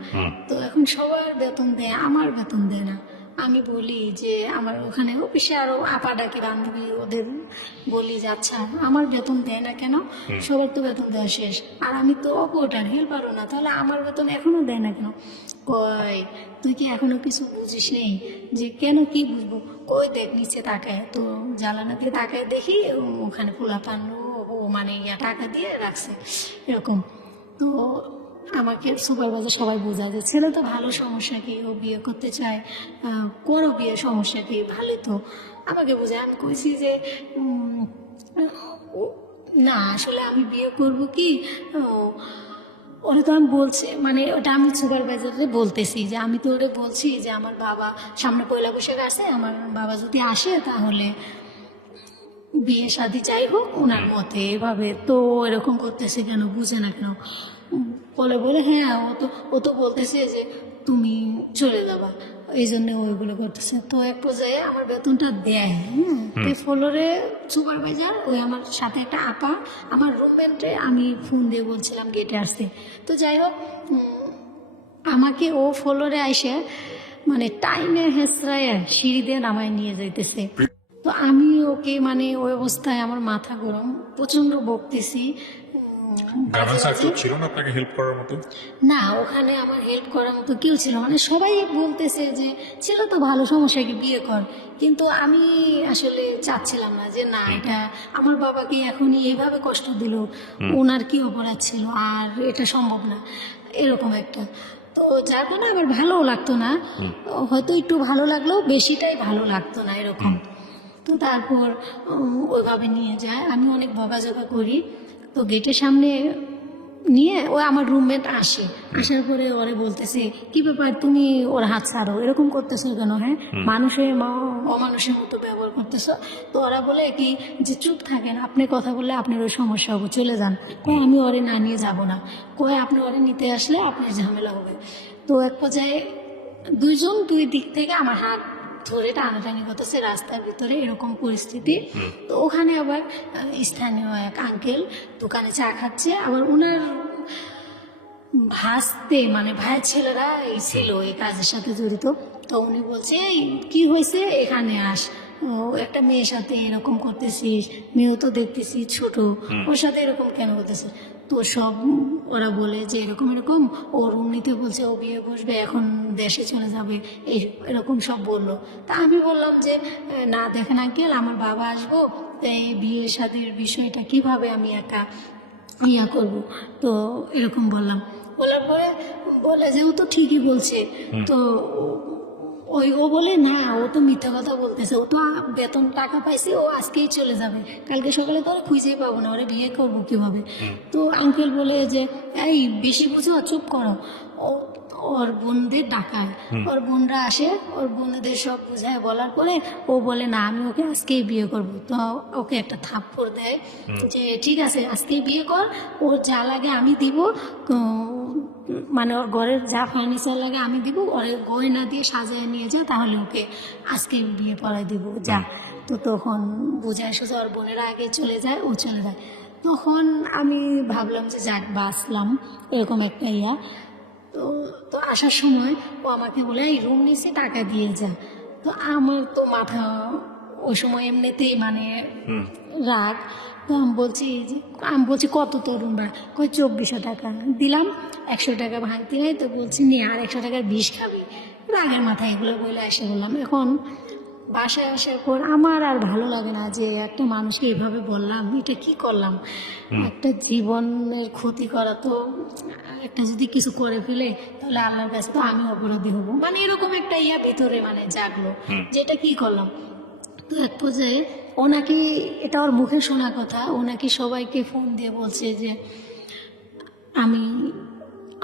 তো এখন সবার বেতন দেয়, আমার বেতন দেয় না। আমি বলি যে আমার ওখানে অফিসে আরো আপা ডাকি বান্ধবী, ওদের বলি যে আচ্ছা আমার বেতন দেয় না কেন, সবার তো বেতন দেওয়া শেষ আর আমি তো অপরটার হেল্পারও না, তাহলে আমার বেতন এখনো দেয় না কেন? কয় তুই কি এখনো কিছু বুঝিস নেই? যে কেন কি বুঝবো? কই দেখ নিচে তাকায়, তো জ্বালানা দিয়ে তাকায় দেখি ওখানে পোলা পান্ন ও মানে টাকা দিয়ে রাখছে এরকম। তো আমাকে সুপারভাইজার সবাই বোঝায় যে ছেলে তো ভালো, সমস্যা কি, ও বিয়ে করতে চায়, করো বিয়ে, সমস্যা কি, ভালোই তো। আমাকে বোঝায়। আমি কইছি যে না আসলে আমি বিয়ে করব কি, ওরা তো আমি বলছি মানে ওটা আমি সুপারভাইজারে বলতেছি যে আমি তো ওরে বলছি যে আমার বাবা সামনে পয়লা বৈশাখ আসে, আমার বাবা যদি আসে তাহলে বিয়ে শাদী যাই হোক ওনার মতে এভাবে। তো ও এরকম করতেছে কেন, বুঝে না কেন? বলে হ্যাঁ ও তো বলতেছে যে তুমি চলে যাবা, এই জন্য ওইগুলো করতেছে। তো এক পর্যায়ে আমার বেতনটা দেয়, ফ্লোরে সুপারভাইজার ওই আমার সাথে একটা আপা, আমার রুমমেটে আমি ফোন দিয়ে বলছিলাম গেটে আসতে। তো যাই হোক আমাকে ও ফ্লোরে আইসে মানে টাইমে হেসরায় সিঁড়ি দিয়ে নামায় নিয়ে যাইতেছে। তো আমি ওকে মানে ওই অবস্থায় আমার মাথা গরম, প্রচন্ড বকতেছি। গার্মেন্টস আর কেউ ছিল না আপনাকে হেল্প করার মতো? না ওখানে আমার হেল্প করার মতো কেউ ছিল, মানে সবাই বলতেছে যে ছিল তো ভালো, সমস্যা কি, বিয়ে কর। কিন্তু আমি আসলে চাচ্ছিলাম না যে না এটা আমার বাবাকে এখনই এইভাবে কষ্ট দিল, ওনার কি অপরাধ ছিল, আর এটা সম্ভব না এরকম একটা। তো যার কারণে আমার ভালোও লাগতো না, হয়তো একটু ভালো লাগলেও বেশিটাই ভালো লাগতো না এরকম। তো তারপর ওইভাবে নিয়ে যায়, আমি অনেক বকাঝকা করি। তো গেটের সামনে নিয়ে ও আমার রুমমেট আসার পরে ওরে বলতেছে কি ব্যাপার তুমি ওর হাত ছাড়ো, এরকম করতেছো কেন? হ্যাঁ মানুষের অমানুষের মতো ব্যবহার করতেছো। তো ওরা বলে কি যে চুপ থাকেন, আপনি কথা বললে আপনার ওই সমস্যা হবে, চলে যান। কয় আমি ওরে না নিয়ে যাব না, কয় আপনি ওরে নিতে আসলে আপনার ঝামেলা হবে। তো এক পর্যায়ে দুইজন দুই দিক থেকে আমার হাত ধরে টানাটানি করতেছে রাস্তার ভিতরে, এরকম পরিস্থিতি। তো ওখানে আবার স্থানীয় এক আঙ্কেল দোকানে চা খাচ্ছে, আবার ওনার ভাসতে মানে ভাইয়ের ছেলেরা এই ছিল এই কাজের সাথে জড়িত। তো উনি বলছে এই কি হয়েছে, এখানে আস, ও একটা মেয়ের সাথে এরকম করতেছিস, মেয়েও তো দেখতেছি ছোট, ওর সাথে এরকম কেন করতেছিস? তো সব ওরা বলে যে এরকম এরকম ও রুম নিতে বলছে, ও বিয়ে বসবে, এখন দেশে চলে যাবে, এরকম সব বললো। তা আমি বললাম যে না দেখেন আঙ্কেল আমার বাবা আসবো, এই বিয়ে শাদীর বিষয়টা কিভাবে আমি একা ইয়া করব। তো এরকম বলার পরে বলে যে ও তো ঠিকই বলছে। তো ও বলে না ও তো মিথ্যা কথা বলতেছে, ও তো বেতন টাকা পাইছে, ও আজকেই চলে যাবে, কালকে সকালে তো ওরা খুঁজেই পাবো না, ওরা বিয়ে করবো কিভাবে? তো আঙ্কেল বলে যে এই বেশি বুঝো, চুপ করো। ও ওর বোনদের ডাকায়, ওর বোনরা আসে, ওর বোনদের সব বুঝায় বলার পরে ও বলে না আমি ওকে আজকেই বিয়ে করব। তো ওকে একটা থাপ্পড় দেয় যে ঠিক আছে আজকেই বিয়ে কর, ওর যা লাগে আমি দিব, মানে ওর ঘরের যা ফার্নিচার লাগে আমি দিব, ওর গয়না দিয়ে সাজায় নিয়ে যা, তাহলে ওকে আজকে বিয়ে পড়াই দিব যা। তো তখন বুঝায় সোজা ওর বোনেরা আগে চলে যায়, ও চলে যায়। তখন আমি ভাবলাম যে যাক বাঁচলাম, এরকম একটা ইয়া। তো তো আসার সময় ও আমাকে বলে এই রুম নিচে টাকা দিয়ে যা। তো আমার তো মাথা ওই সময় এমনিতেই মানে রাগ। তো আমি বলছি কত তরুণ ভাড়া, কই 2400 টাকা দিলাম, 100 টাকা ভাঙতি নেই, তো বলছি নিয়ে আর 100 টাকার বিষ খাবি। রাগের মাথায় এগুলো বলে এসে বললাম। এখন বাসায় আসার পর আমার আর ভালো লাগে না যে একটা মানুষকে এভাবে বললাম, এটা কি করলাম, একটা জীবনের ক্ষতি করা। তো একটা যদি কিছু করে ফেলে তাহলে আল্লাহর কাছে তো আমি অপরাধী হব, মানে এরকম একটা ভিতরে মানে জাগলো যে এটা কি করলাম। তো এক পর্যায়ে ও নাকি, এটা ওর মুখে শোনা কথা, ও নাকি সবাইকে ফোন দিয়ে বলছে যে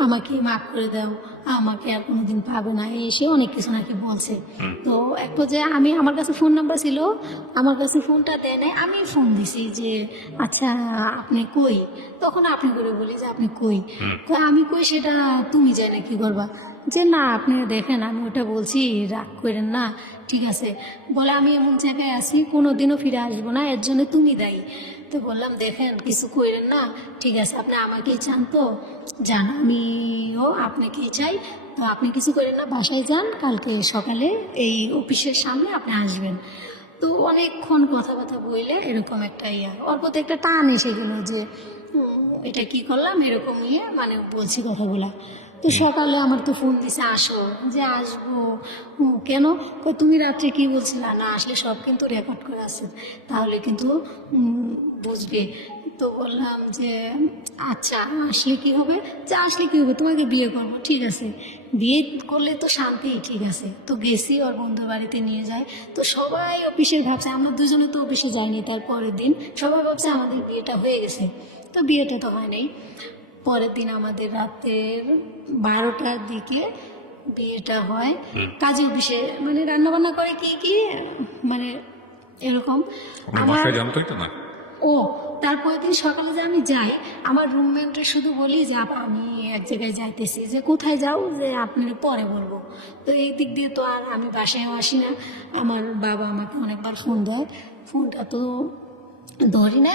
আমাকে মাফ করে দাও, আমাকে আর কোনোদিন পাবে না, এসে অনেক কিছু নাকি বলছে। তো এক পর্যায়ে আমার কাছে ফোন নাম্বার ছিল, আমার কাছে ফোনটা দেয় নাই, আমি ফোন দিছি যে আচ্ছা আপনি কই, তখন আপনি করে বলি যে আপনি কই। তো আমি কই সেটা তুমি জানে কি করবা, যে না আপনি দেখেন আমি ওটা বলছি, রাগ করেন না, ঠিক আছে। বলে আমি এমন জায়গায় আছি কোনোদিনও ফিরে আসবো না, এর জন্য তুমি দায়ী। তো বললাম দেখেন কিছু করেন না, ঠিক আছে আপনি আমাকেই চান তো যান, আমিও আপনাকেই চাই, তো আপনি কিছু করেন না, বাসায় যান, কালকে সকালে এই অফিসের সামনে আপনি আসবেন। তো অনেকক্ষণ কথাবার্তা বললে এরকম একটা ওর প্রতি একটা টান এসে গেল যে এটা কি করলাম, এরকম মানে বলছি কথাগুলা। তো সকালে আমার তো ফোন দিছে আসো, যে আসবো। কেন, তুমি রাত্রে কি বলছিলা, না আসলে সব কিন্তু রেকর্ড করে আছে, তাহলে কিন্তু বুঝবে। তো বললাম যে আচ্ছা আসলে কি হবে, যে আসলে কি হবে, তোমাকে বিয়ে করবো, ঠিক আছে বিয়ে করলে তো শান্তি, ঠিক আছে। তো গেছি ওর বন্ধুর বাড়িতে নিয়ে যায়। তো সবাই অফিসের ভাবছে, আমরা দুজনে তো অফিসে যাইনি, তার পরের দিন সবাই ভাবছে আমাদের বিয়েটা হয়ে গেছে, তো বিয়েটা তো হয় নাই। পরের দিন আমাদের রাতের 12টার দিকে বিয়েটা হয়। কাজে অফিসে মানে রান্নাবান্না করে কি মানে এরকম। আমার বাসায় জানতোই তো না। ও তারপরের দিন সকালে যে আমি যাই, আমার রুমমেটরা শুধু বলি যে আপা আমি এক জায়গায় যাইতেছি, যে কোথায় যাও, যে আপনার পরে বলবো। তো এই দিক দিয়ে তো আর আমি বাসায়ও আসি না, আমার বাবা আমাকে অনেকবার ফোন দেয়, ফোনটা তো ধরি না।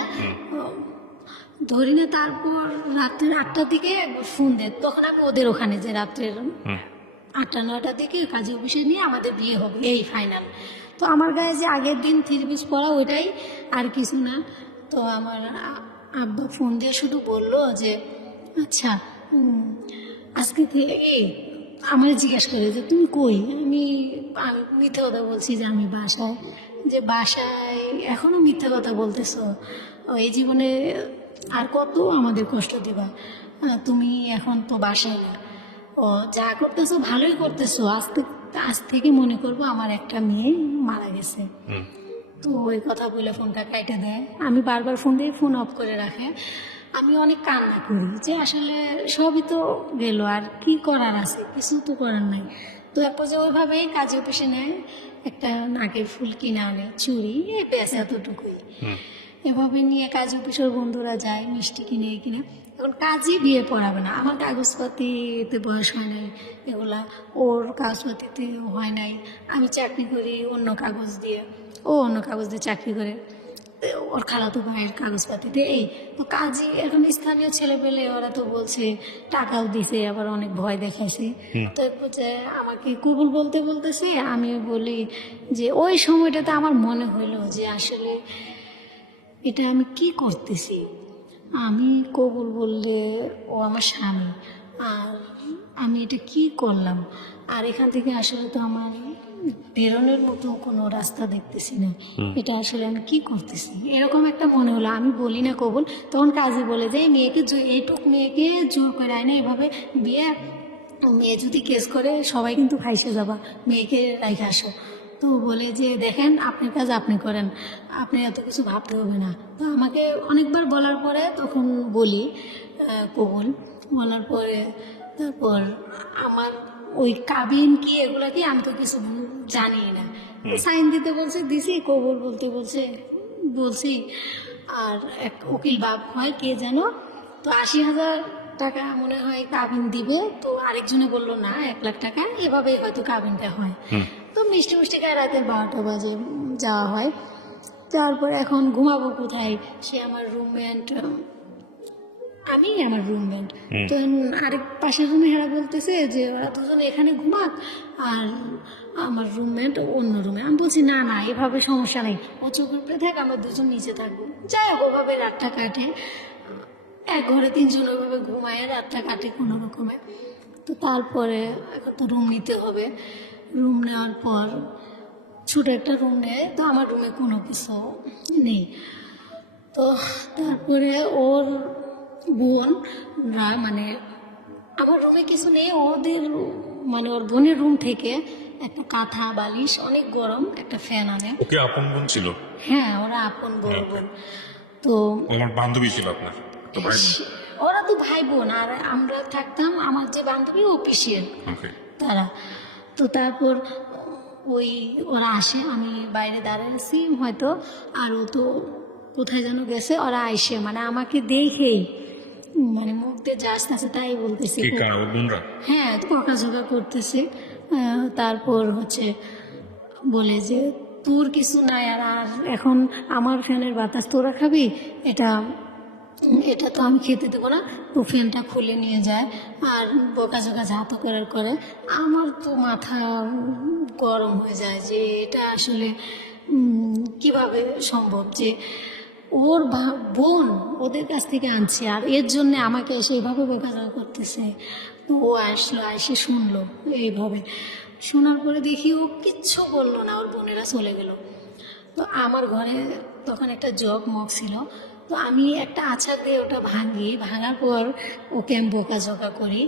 তারপর রাত্রের 8টার দিকে একবার ফোন দেয়, তখন আমি ওদের ওখানে, যে রাত্রের 8টা 9টার দিকে কাজী অফিসে নিয়ে আমাদের বিয়ে হবে এই ফাইনাল। তো আমার গায়ে যে আগের দিন 3 পিস পরা ওইটাই, আর কিছু না। তো আমার আব্বা ফোন দিয়ে শুধু বললো যে আচ্ছা আজকে আমার জিজ্ঞেস করে যে তুমি কই, আমি মিথ্যে কথা বলছি যে আমি বাসায়, যে বাসায় এখনো মিথ্যে কথা বলতেছো, এই জীবনে আর কত আমাদের কষ্ট দিবা, তুমি এখন তো বাসায় না, ও যা করতেছো ভালোই করতেছো, আজ থেকে মনে করবো আমার একটা মেয়ে মারা গেছে। তো ওই কথা বলে ফোনটা কেটে দেয়, আমি বারবার ফোন দিয়ে ফোন অফ করে রাখে। আমি অনেক কান্না করি যে আসলে সবই তো গেল, আর কি করার আছে, কিছু তো করার নাই। তো এক পর্যায়ে ওইভাবেই কাজে অফিসে নেয়, একটা নাকের ফুল কিনে আনে, চুড়ি, এই পেঁচা এতটুকুই। এভাবে নিয়ে কাজে অফিসের বন্ধুরা যায় মিষ্টি কিনে কিনে। এখন কাজই বিয়ে পড়াবে না, আমার কাগজপাতিতে বয়স হয় নাই, এগুলা ওর কাগজপাতিতে হয় নাই, আমি চাকরি করি অন্য কাগজ দিয়ে, ও অন্য কাগজ দিয়ে চাকরি করে, ওর খালাতো ভাইয়ের কাগজপাতিতে এই। তো কাজী এখন স্থানীয় ছেলে পেলে ওরা তো বলছে, টাকাও দিছে, আবার অনেক ভয় দেখাইছে। তো যে আমাকে কবুল বলতে বলতেছে, আমি বলি যে ওই সময়টাতে আমার মনে হইলো যে আসলে এটা আমি কি করতেছি, আমি কবুল বললে ও আমার স্বামী, আর আমি এটা কি করলাম, আর এখান থেকে আসলে তো আমার বেরোনোর মতো কোনো রাস্তা দেখতেছি না, এটা আসলে আমি কি করতেছি, এরকম একটা মনে হলো। আমি বলি না কবুল, তখন কাজী বলে যে এই মেয়েকে এইটুক মেয়েকে জোর করে আয় না এভাবে বিয়ে, মেয়ে যদি কেস করে সবাই কিন্তু ফাইসে যাবা, মেয়েকে রাইখে আসো। তো বলে যে দেখেন আপনার কাজ আপনি করেন, আপনি এত কিছু ভাবতে হবে না। তো আমাকে অনেকবার বলার পরে তখন বলি কবুল, বলার পরে তারপর আমার ওই কাবিন কি এগুলা কি আমি তো কিছু জানি না, সাইন দিতে বলছে দিছি, কবুল বলতে বলছি। আর এক উকিল বাপ হয় কে যেন, তো 80,000 টাকা মনে হয় কাবিন দিবে, তো আরেকজনে বললো না 1 লাখ টাকা, এভাবে হয়তো কাবিনটা হয়। তো মিষ্টি মিষ্টি খায় রাতের 12টা বাজে যাওয়া হয়। তারপর এখন ঘুমাবো কোথায়, সে আমার রুমমেট, আমি আমার রুমমেট, তো আরেক পাশের রুমে হেরা বলতেছে যে ওরা দুজন এখানে ঘুমাক, আর আমার রুমমেট অন্য রুমে। আমি বলছি না না এভাবে সমস্যা নেই, ও চোখের উপরে থাক, আমরা দুজন নিচে থাকবো। যাই হোক ওভাবে রাতটা কাটে, এক ঘরে তিনজন ওইভাবে ঘুমায় রাতটা কাটে কোনো রকমে। তো তারপরে এখন তো রুম নিতে হবে, রুম নেওয়ার পর ছোটো একটা রুম নেয়, তো আমার রুমে কোনো কিছু নেই। তো তারপরে ওর বোনরা মানে আমার রুমে কিছু নেই, ওদের মানে ওর বোনের রুম থেকে একটা কাঁথা বালিশ অনেক গরম একটা ফ্যান আনে। ওকে আপন বোন ছিল? হ্যাঁ ওরা আপন বড় বোন। তো আমার বান্ধবী ছিল আপনার তো ভাই বোন? ওরা তো ভাই বোন, আর আমরা থাকতাম, আমার যে বান্ধবী ও পিসির ওকে। তারা। তো তারপর ওই ওরা আসে, আমি বাইরে দাঁড়িয়ে আছি হয়তো, আর ও তো কোথায় যেন গেছে, ওরা আইসে মানে আমাকে দেখেই মানে মুখ দিয়ে যা আসতেছে তাই বলতেছে। কে কারা, ওর বোনরা? হ্যাঁ বকাঝকা করতেছে। তারপর হচ্ছে বলে যে তোর কিছু নাই, আর আর এখন আমার ফ্যানের বাতাস তোরা খাবি, এটা এটা তো আমি খেতে দেবো না। তো ফ্যানটা খুলে নিয়ে যায় আর বকাঝকা ঝাঁতো করার করে। আমার তো মাথা গরম হয়ে যায় যে এটা আসলে কিভাবে সম্ভব যে ওর বোন ওদের কাছ থেকে আনছে আর এর জন্য আমাকে এসে এইভাবে বকাঝকা করতেছে। তো ও আসলো, এসে শুনলো এইভাবে। শোনার পরে দেখি ও কিচ্ছু বললো না, ওর বোনেরা চলে গেল। তো আমার ঘরে তখন একটা জগ মগ ছিল, তো আমি একটা আচার দিয়ে ওটা ভাঙার পর ওকে আমি বকাঝকা করি।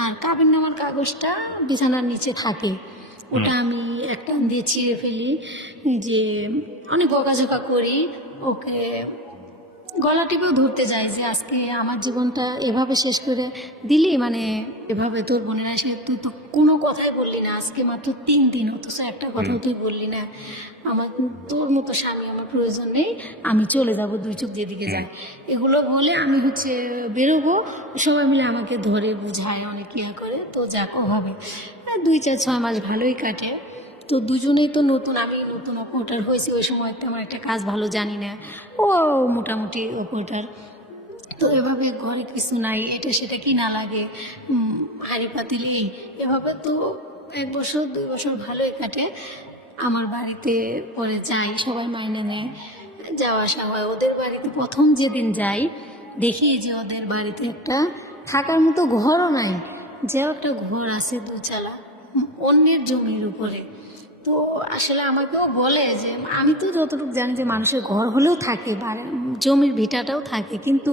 আর কাবিননামার কাগজটা বিছানার নিচে থাকে, ওটা আমি একটা দিয়ে ছিঁড়ে ফেলি, যে অনেক বকাঝকা করি ওকে। গলা টিপেও ধরতে যাই যে আজকে আমার জীবনটা এভাবে শেষ করে দিলি, মানে এভাবে তোর বোনেরা এসে তুই তো কোনো কথাই বললি না, আজকে মাত্র 3 দিন অথচ একটা কথাও তুই বললি না, আমার তোর মতো স্বামী আমার প্রয়োজন নেই, আমি চলে যাব, 2 চোখ যেদিকে যায়। এগুলো বলে আমি হচ্ছে বেরোবো, সবাই মিলে আমাকে ধরে বুঝায় অনেক ইয়া করে। তো যাক ওভাবে 2-4-6 মাস ভালোই কাটে। তো দুজনেই তো নতুন, আমি নতুন অপারেটর হয়েছি ওই সময়, তেমন একটা কাজ ভালো জানি না, ও মোটামুটি অপারেটর। তো এভাবে ঘরে কিছু নাই, এটা সেটা কি না লাগে, হাঁড়ি পাতিল এভাবে তো 1 বছর 2 বছর ভালোই কাটে। আমার বাড়িতে পরে যাই, সবাই মাইনে নেয়, যাওয়া আসা হয়। ওদের বাড়িতে প্রথম যেদিন যাই দেখি যে ওদের বাড়িতে একটা থাকার মতো ঘরও নাই, যে একটা ঘর আছে 2 চালা অন্যের জমির উপরে। তো আসলে আমাকেও বলে যে আমি তো যতটুকু জানি যে মানুষের ঘর হলেও থাকে, জমির ভিটাটাও থাকে, কিন্তু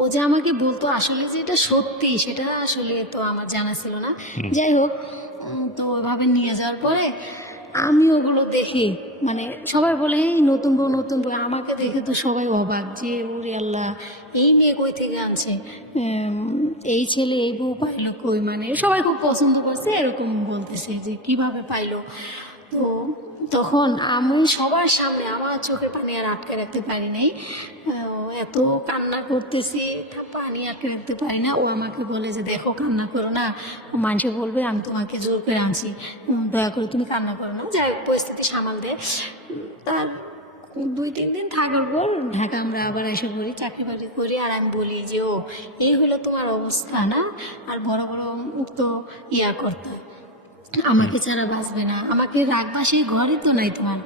ও যে আমাকে বলতো আসলে যে এটা সত্যি সেটা আসলে তো আমার জানা ছিল না। যাই হোক, তো ওইভাবে নিয়ে যাওয়ার পরে আমি ওগুলো দেখি, মানে সবাই বলে এই নতুন বউ নতুন বউ, আমাকে দেখে তো সবাই অবাক যে ওরে আল্লাহ এই মেয়ে কই থেকে আনছে, এই ছেলে এই বউ পাইলো কই, মানে সবাই খুব পছন্দ করছে এরকম বলতেছে যে কিভাবে পাইলো। তো তখন আমি সবার সামনে আমার চোখের পানি আর আটকে রাখতে পারি নাই, এত কান্না করতেছি, পানি আটকে রাখতে পারি না। ও আমাকে বলে যে দেখো কান্না করো না, মানুষে বলবে আমি তোমাকে জোর করে আনছি, দয়া করে তুমি কান্না করো না। যাই হোক পরিস্থিতি সামাল দেয়। তার 2-3 দিন থাকার পর ঢাকা আমরা আবার এসে পড়ি, চাকরি বাকরি করি। আর আমি বলি যে ও এই হলো তোমার অবস্থা না, আর বড় বড় তো ইয়া করতে আমাকে ছাড়া বাঁচবে না, আমাকে রাখবা সেই ঘরে তো নাই তোমার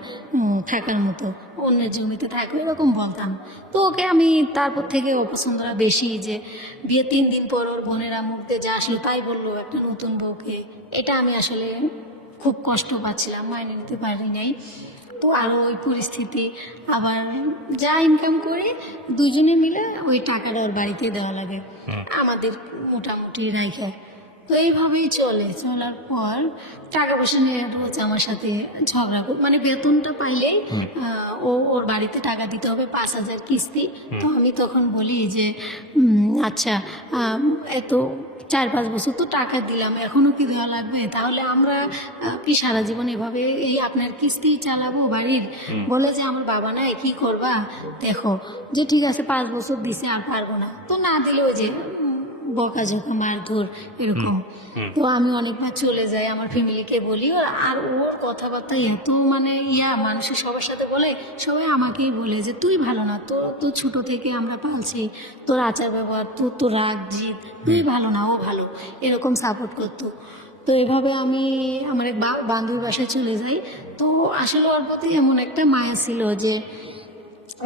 থাকার মতো, অন্যের জমিতে থাকবে এরকম বলতাম। তো ওকে আমি তারপর থেকে অপছন্দরা বেশি, যে বিয়ে 3 দিন পর ওর বোনেরা মুখ দিয়ে যা আসলো তাই বললো একটা নতুন বউকে, এটা আমি আসলে খুব কষ্ট পাচ্ছিলাম, মাইনে নিতে পারি নাই। তো আরও ওই পরিস্থিতি, আবার যা ইনকাম করি দুজনে মিলে ওই টাকাটা ওর বাড়িতে দেওয়া লাগে, আমাদের মোটামুটি রাইখা। তো এইভাবেই চলার পর টাকা পয়সা নিয়ে রোজ আমার সাথে ঝগড়া মানে বেতনটা পাইলেই ওর বাড়িতে টাকা দিতে হবে 5,000 কিস্তি। তো আমি তখন বলি যে আচ্ছা এত 4-5 বছর তো টাকা দিলাম, এখনো কি দেওয়া লাগবে, তাহলে আমরা কি সারা জীবন এভাবে এই আপনার কিস্তি চালাবো বাড়ির? বলে যে আমার বাবা নাই, কি করবা দেখো, যে ঠিক আছে 5 বছর দিছে আর পারবো না। তো না দিলে ওই যে বকাঝকা মারধর এরকম। তো আমি অনেকবার চলে যাই, আমার ফ্যামিলিকে বলি, আর ওর কথাবার্তা এত মানে মানুষের সবার সাথে বলে, সবাই আমাকেই বলে যে তুই ভালো না, তো ছোট থেকে আমরা পালছি, তোর আচার ব্যবহার, তোর তো রাগ জিদ, তুই ভালো না ও ভালো, এরকম সাপোর্ট করতো। তো এভাবে আমি আমার এক বান্ধবীর বাসায় চলে যাই। তো আসলে ওর প্রতি এমন একটা মায়া ছিল যে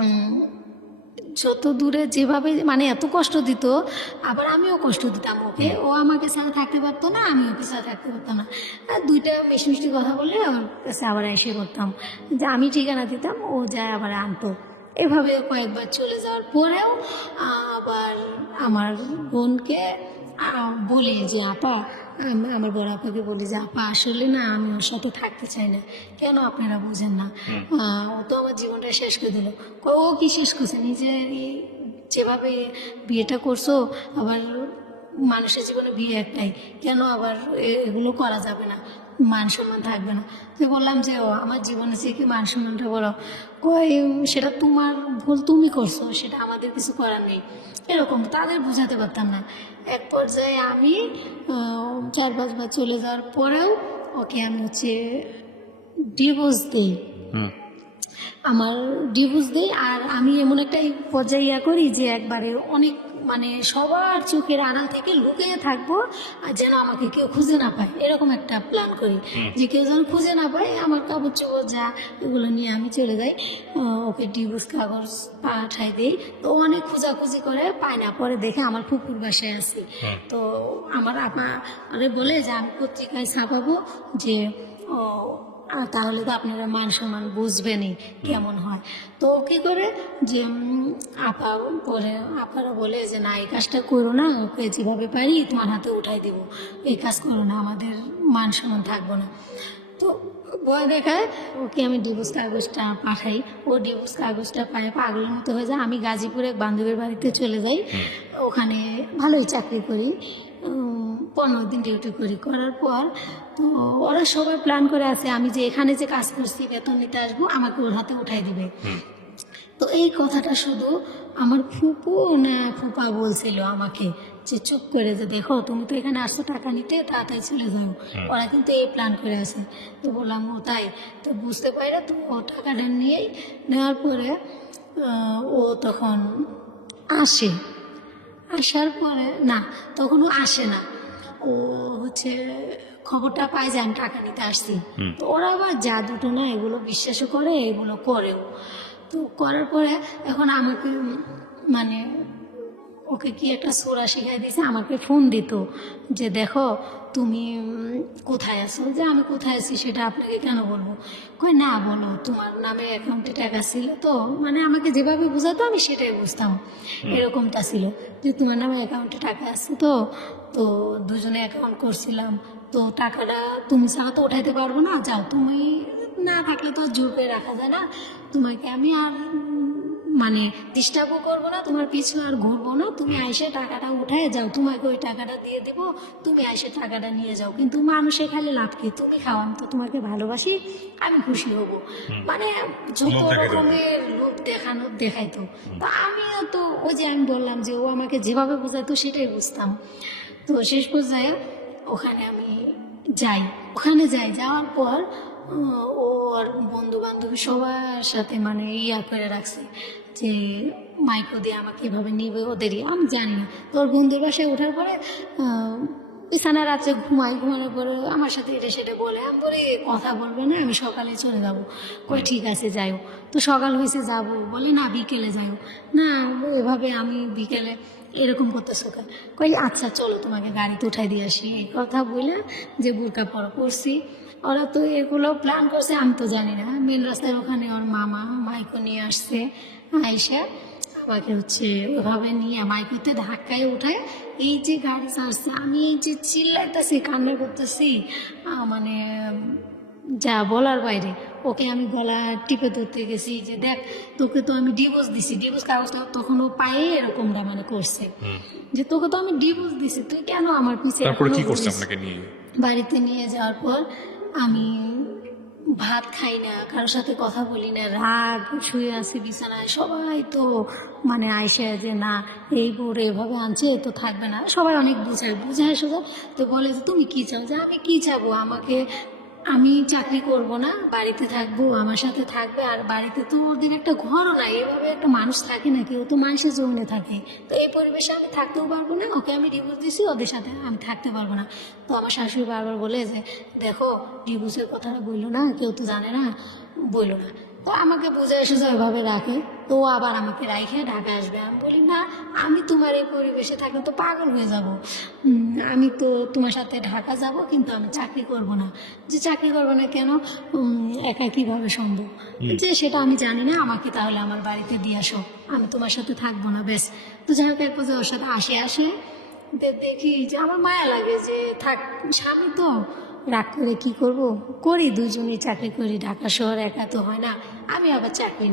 উম, যত দূরে যেভাবে মানে এত কষ্ট দিত, আবার আমিও কষ্ট দিতাম ওকে। ও আমাকে ছাড়া থাকতে পারতো না, আমি ওকে ছাড়া থাকতে পারতাম না। আর দুইটা মিষ্টি মিষ্টি কথা বলে ওর কাছে আবার এসে করতাম যে আমি ঠিকানা দিতাম, ও যায় আবার আনতো। এভাবে কয়েকবার চলে যাওয়ার পরেও আবার আমার বোনকে বলি যে আপা, আমার বড় আপাকে বলি যে আপা আসলে না আমি ওর সাথে থাকতে চাই না, কেন আপনারা বুঝেন না? ও তো আমার জীবনটা শেষ করে দিল। ও কি শেষ করছে? নিজে যেভাবে বিয়েটা করছো, আবার মানুষের জীবনে বিয়ে একটাই, কেন আবার এগুলো করা যাবে না? মান সম্মান থাকবে না? তো বললাম যে ও আমার জীবনে সে কি মান সম্মানটা বলো, কই সেটা তোমার ভুল, তুমি করছো, সেটা আমাদের কিছু করার নেই। এরকম তাদের বোঝাতে পারতাম না। এক পর্যায়ে আমি 4-5 বার চলে যাওয়ার পরেও ওকে আমি হচ্ছে ডিভোর্স দিই। আমার ডিভোর্স দিই, আর আমি এমন একটা পর্যায়ে করি যে একবারে অনেক মানে সবার চোখের আড়াল থেকে লুকিয়ে থাকবো, আর যেন আমাকে কেউ খুঁজে না পায়, এরকম একটা প্ল্যান করি যে কেউ যেন খুঁজে না পায়। আমার কাপড় চোপড় যা এগুলো নিয়ে আমি চলে যাই, ওকে ডিভোর্স কাগজ পাঠাই দিই। তো অনেক খোঁজাখুঁজি করে পায় না, পরে দেখে আমার ফুপুর বাসায় আছি। তো আমার আপা আরে বলে যে আমি পত্রিকায় ছাপাবো যে ও তাহলে তো আপনারা মান সম্মান বুঝবেনই কেমন হয়। তো কি করে যে আপা পরে আপারা বলে যে না এই কাজটা করো না, ওকে যেভাবে পারি তোমার হাতে উঠাই দেব, এই কাজ করো না, আমাদের মান সম্মান থাকবো না। তো ভয় দেখায় ওকে আমি ডিভোর্স কাগজটা পাঠাই। ও ডিভোর্স কাগজটা পায় পাগলের মতো হয়ে যায়। আমি গাজীপুরে এক বান্ধবীর বাড়িতে চলে যাই, ওখানে ভালোই চাকরি করি, 15 দিন ডিউটি করি। করার পর তো ওরা সবাই প্ল্যান করে আছে আমি যে এখানে যে কাজ করছি বেতন নিতে আসবো, আমাকে ওর হাতে উঠাই দিবে। তো এই কথাটা শুধু আমার ফুপু না ফুপা বলছিল আমাকে যে চুপ করে যে দেখো তুমি তো এখানে আসছো টাকা নিতে, তাড়াতাড়ি চলে যাও, ওরা কিন্তু এই প্ল্যান করে আছে। তো বললাম ও তাই? তো বুঝতে পারে তো ও টাকাটা নিয়েই নেওয়ার পরে ও তখন আসে। আসার পরে না, তখনও আসে না, ও হচ্ছে খবরটা পায় যে আমি টাকা নিতে আসছি। তো ওরা আবার জাদুটো না এগুলো বিশ্বাসও করে, এগুলো করেও। তো করার পরে এখন আমাকে মানে ওকে কি একটা সোরা শিখাই দিয়েছে, আমাকে ফোন দিত যে দেখো তুমি কোথায় আছো, যে আমি কোথায় আছি সেটা আপনাকে কেন বলবো? কই না বলো, তোমার নামে অ্যাকাউন্টে টাকা ছিল তো, মানে আমাকে যেভাবে বোঝাতো আমি সেটাই বুঝতাম। এরকমটা ছিল যে তোমার নামে অ্যাকাউন্টে টাকা আছে তো, তো দুজনে অ্যাকাউন্ট করছিলাম, তো টাকাটা তুমি ছাড়া তো উঠাইতে পারবো না, যাও তুমি, না থাকলে তো আর জোর করে রাখা যায় না, তোমাকে আমি আর মানে ডিস্টার্বও করবো না, তোমার পিছু আর ঘুরবো না, তুমি আইসে টাকাটা উঠায় যাও, তোমাকে ওই টাকাটা দিয়ে দেবো, তুমি আইসে টাকাটা নিয়ে যাও, কিন্তু মানুষে খালি লাভ কি, তুমি খাও, আমি তো তোমাকে ভালোবাসি, আমি খুশি হব। মানে যত রকমের লোক দেখাইতো। তো আমিও তো ওই যে আমি বললাম যে ও আমাকে যেভাবে বোঝাইতো সেটাই বুঝতাম। তো শেষ পর্যায়ে ওখানে আমি ওখানে যাওয়ার পর ওর বন্ধু বান্ধবী সবার সাথে মানে করে রাখছে যে মাইক্রো দিয়ে আমাকে এভাবে নিবে, ওদেরই আমি জানি না। তোর বন্ধুর বাসায় ওঠার পরে বিছানা রাত্রে ঘুমানোর পরে আমার সাথে এটা সেটা বলে, আমি বলি কথা বলবে না, আমি সকালে চলে যাব। কই ঠিক আছে যাইও। তো সকাল হয়েছে যাব, বলে না বিকেলে যাইও। না এভাবে আমি বিকেলে এরকম করতেছো কেন? কই আচ্ছা চলো তোমাকে গাড়িতে উঠাই দিয়ে আসি, এই কথা বলে যে বোরকা পরছি। ওরা তো এগুলো প্ল্যান করছে, আমি তো জানি না। মেন রাস্তার ওখানে ওর মামা মাইকো নিয়ে আসছে, আইসা আমাকে হচ্ছে ওভাবে নিয়ে মাইকোতে ধাক্কায় উঠায় এই যে গাড়ি চালাচ্ছে, আমি এই যে চিল্লাইতেছি কান্না করতেছি, মানে যা বলার বাইরে। ওকে আমি গলা টিপে ধরতে গেছি যে দেখ তোকে তো আমি ডিভোর্স দিছি, ডিভোর্স কাগজটা তখন ও পায়ে এরকমটা মানে করছে যে তোকে তো আমি ডিভোর্স দিছি, তুই কেন আমার পিছিয়ে? তারপরে কি করছে আপনাকে নিয়ে? বাড়িতে নিয়ে যাওয়ার পর আমি ভাত খাই না, কারোর সাথে কথা বলি না, রাগ শুয়ে আছি বিছানায়। সবাই তো মানে আইসা যে না এই বোরে এভাবে আনছে তো থাকবে না, সবাই অনেক বুঝায় সোজা। তো বলে যে তুমি কি চাও? যে আমি কি চাবো, আমাকে আমি চাকরি করব না, বাড়িতে থাকবো, আমার সাথে থাকবে। আর বাড়িতে তো ওদের একটা ঘরও নাই, এভাবে একটা মানুষ থাকে না, কেউ তো মানুষের জমিনে থাকে। তো এই পরিবেশে আমি থাকতেও পারবো না, ওকে আমি ডিভোর্স দিছি, ওদের সাথে আমি থাকতে পারবো না। তো আমার শাশুড়ি বারবার বলে যে দেখো ডিভোর্সের কথাটা বললো না, কেউ তো জানে না, বললো না। তো আমাকে বোঝায় সুঝা ওইভাবে রাখে। তো ও আবার আমাকে রাইখে ঢাকা আসবে। আমি বলি না, আমি তোমার এই পরিবেশে থাকলে তো পাগল হয়ে যাব। আমি তো তোমার সাথে ঢাকা যাব, কিন্তু আমি চাকরি করব না। যে চাকরি করবো না কেন, একা কীভাবে সম্ভব? যে সেটা আমি জানি না, আমাকে তাহলে আমার বাড়িতে দিয়ে আসো, আমি তোমার সাথে থাকবো না। বেশ। তো যাই হোক, এক পর্যায়ে ওর সাথে আসে দেখি যে আমার মায়া লাগে যে থাক, স্বামী তো রাগ করে কি করব, করি, দুজনেই চাকরি করি, ঢাকা শহর একা তো হয় না। আমি আবার চাকরি